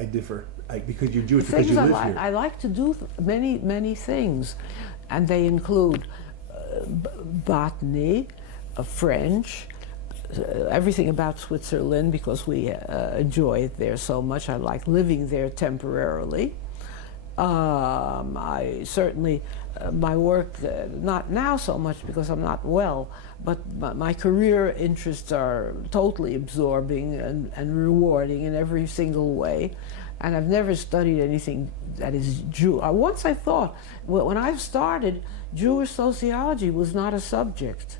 differ. Because you're Jewish because you live here. I like to do many things, and they include botany, French, everything about Switzerland, because we enjoy it there so much. I like living there temporarily. I certainly, my work, not now so much because I'm not well, but my career interests are totally absorbing and rewarding in every single way. And I've never studied anything that is Jew. Once I thought, when I started, Jewish sociology was not a subject.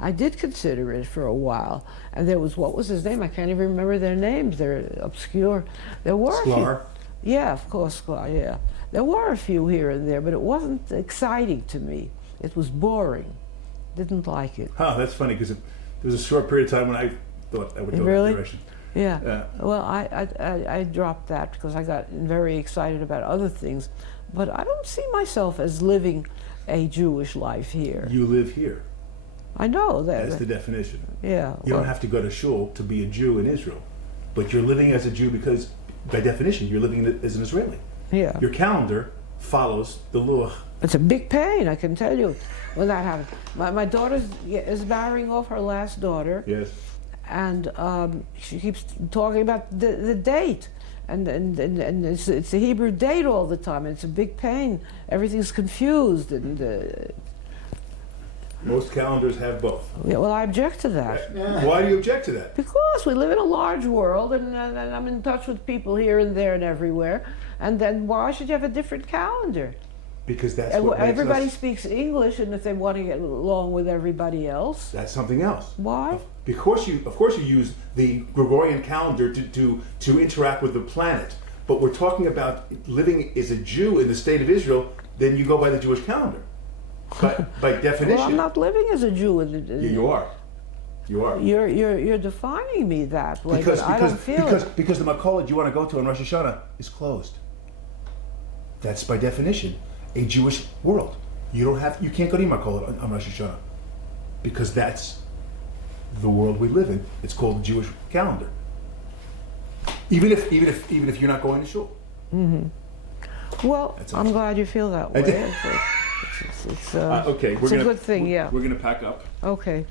I did consider it for a while, and there was, what was his name? I can't even remember their names. They're obscure. There were Sklar? a few. Yeah, of course, Sklar, yeah. There were a few here and there, but it wasn't exciting to me. It was boring. Didn't like it. Huh, that's funny, because there was a short period of time when I thought I would go that direction. Yeah. Well, I dropped that because I got very excited about other things, but I don't see myself as living a Jewish life here. You live here. I know that. That's the definition. Yeah. You don't have to go to shul to be a Jew in Israel, but you're living as a Jew because, by definition, you're living as an Israeli. Yeah. Your calendar follows the luach. It's a big pain, I can tell you, when that happens. My daughter is marrying off her last daughter. Yes. And she keeps talking about the date, and it's a Hebrew date all the time, and it's a big pain. Everything's confused, and Most calendars have both. Yeah, well, I object to that. Why do you object to that? Because we live in a large world, and I'm in touch with people here and there and everywhere. And then why should you have a different calendar? Because that's what makes everybody us... speaks English, and if they want to get along with everybody else, That's something else. why? Because of course you use the Gregorian calendar to interact with the planet. But we're talking about living as a Jew in the state of Israel, then you go by the Jewish calendar. By definition. Well, I'm not living as a Jew. You are. You are. You're defining me that way, but I don't feel it. Because the Makolah you want to go to on Rosh Hashanah is closed. That's by definition a Jewish world. You can't go to Makolah on Rosh Hashanah because that's the world we live in. It's called the Jewish calendar. Even if you're not going to shul. Mm-hmm. Well, I'm glad you feel that way. It's okay, it's a good thing, yeah. We're going to pack up. Okay.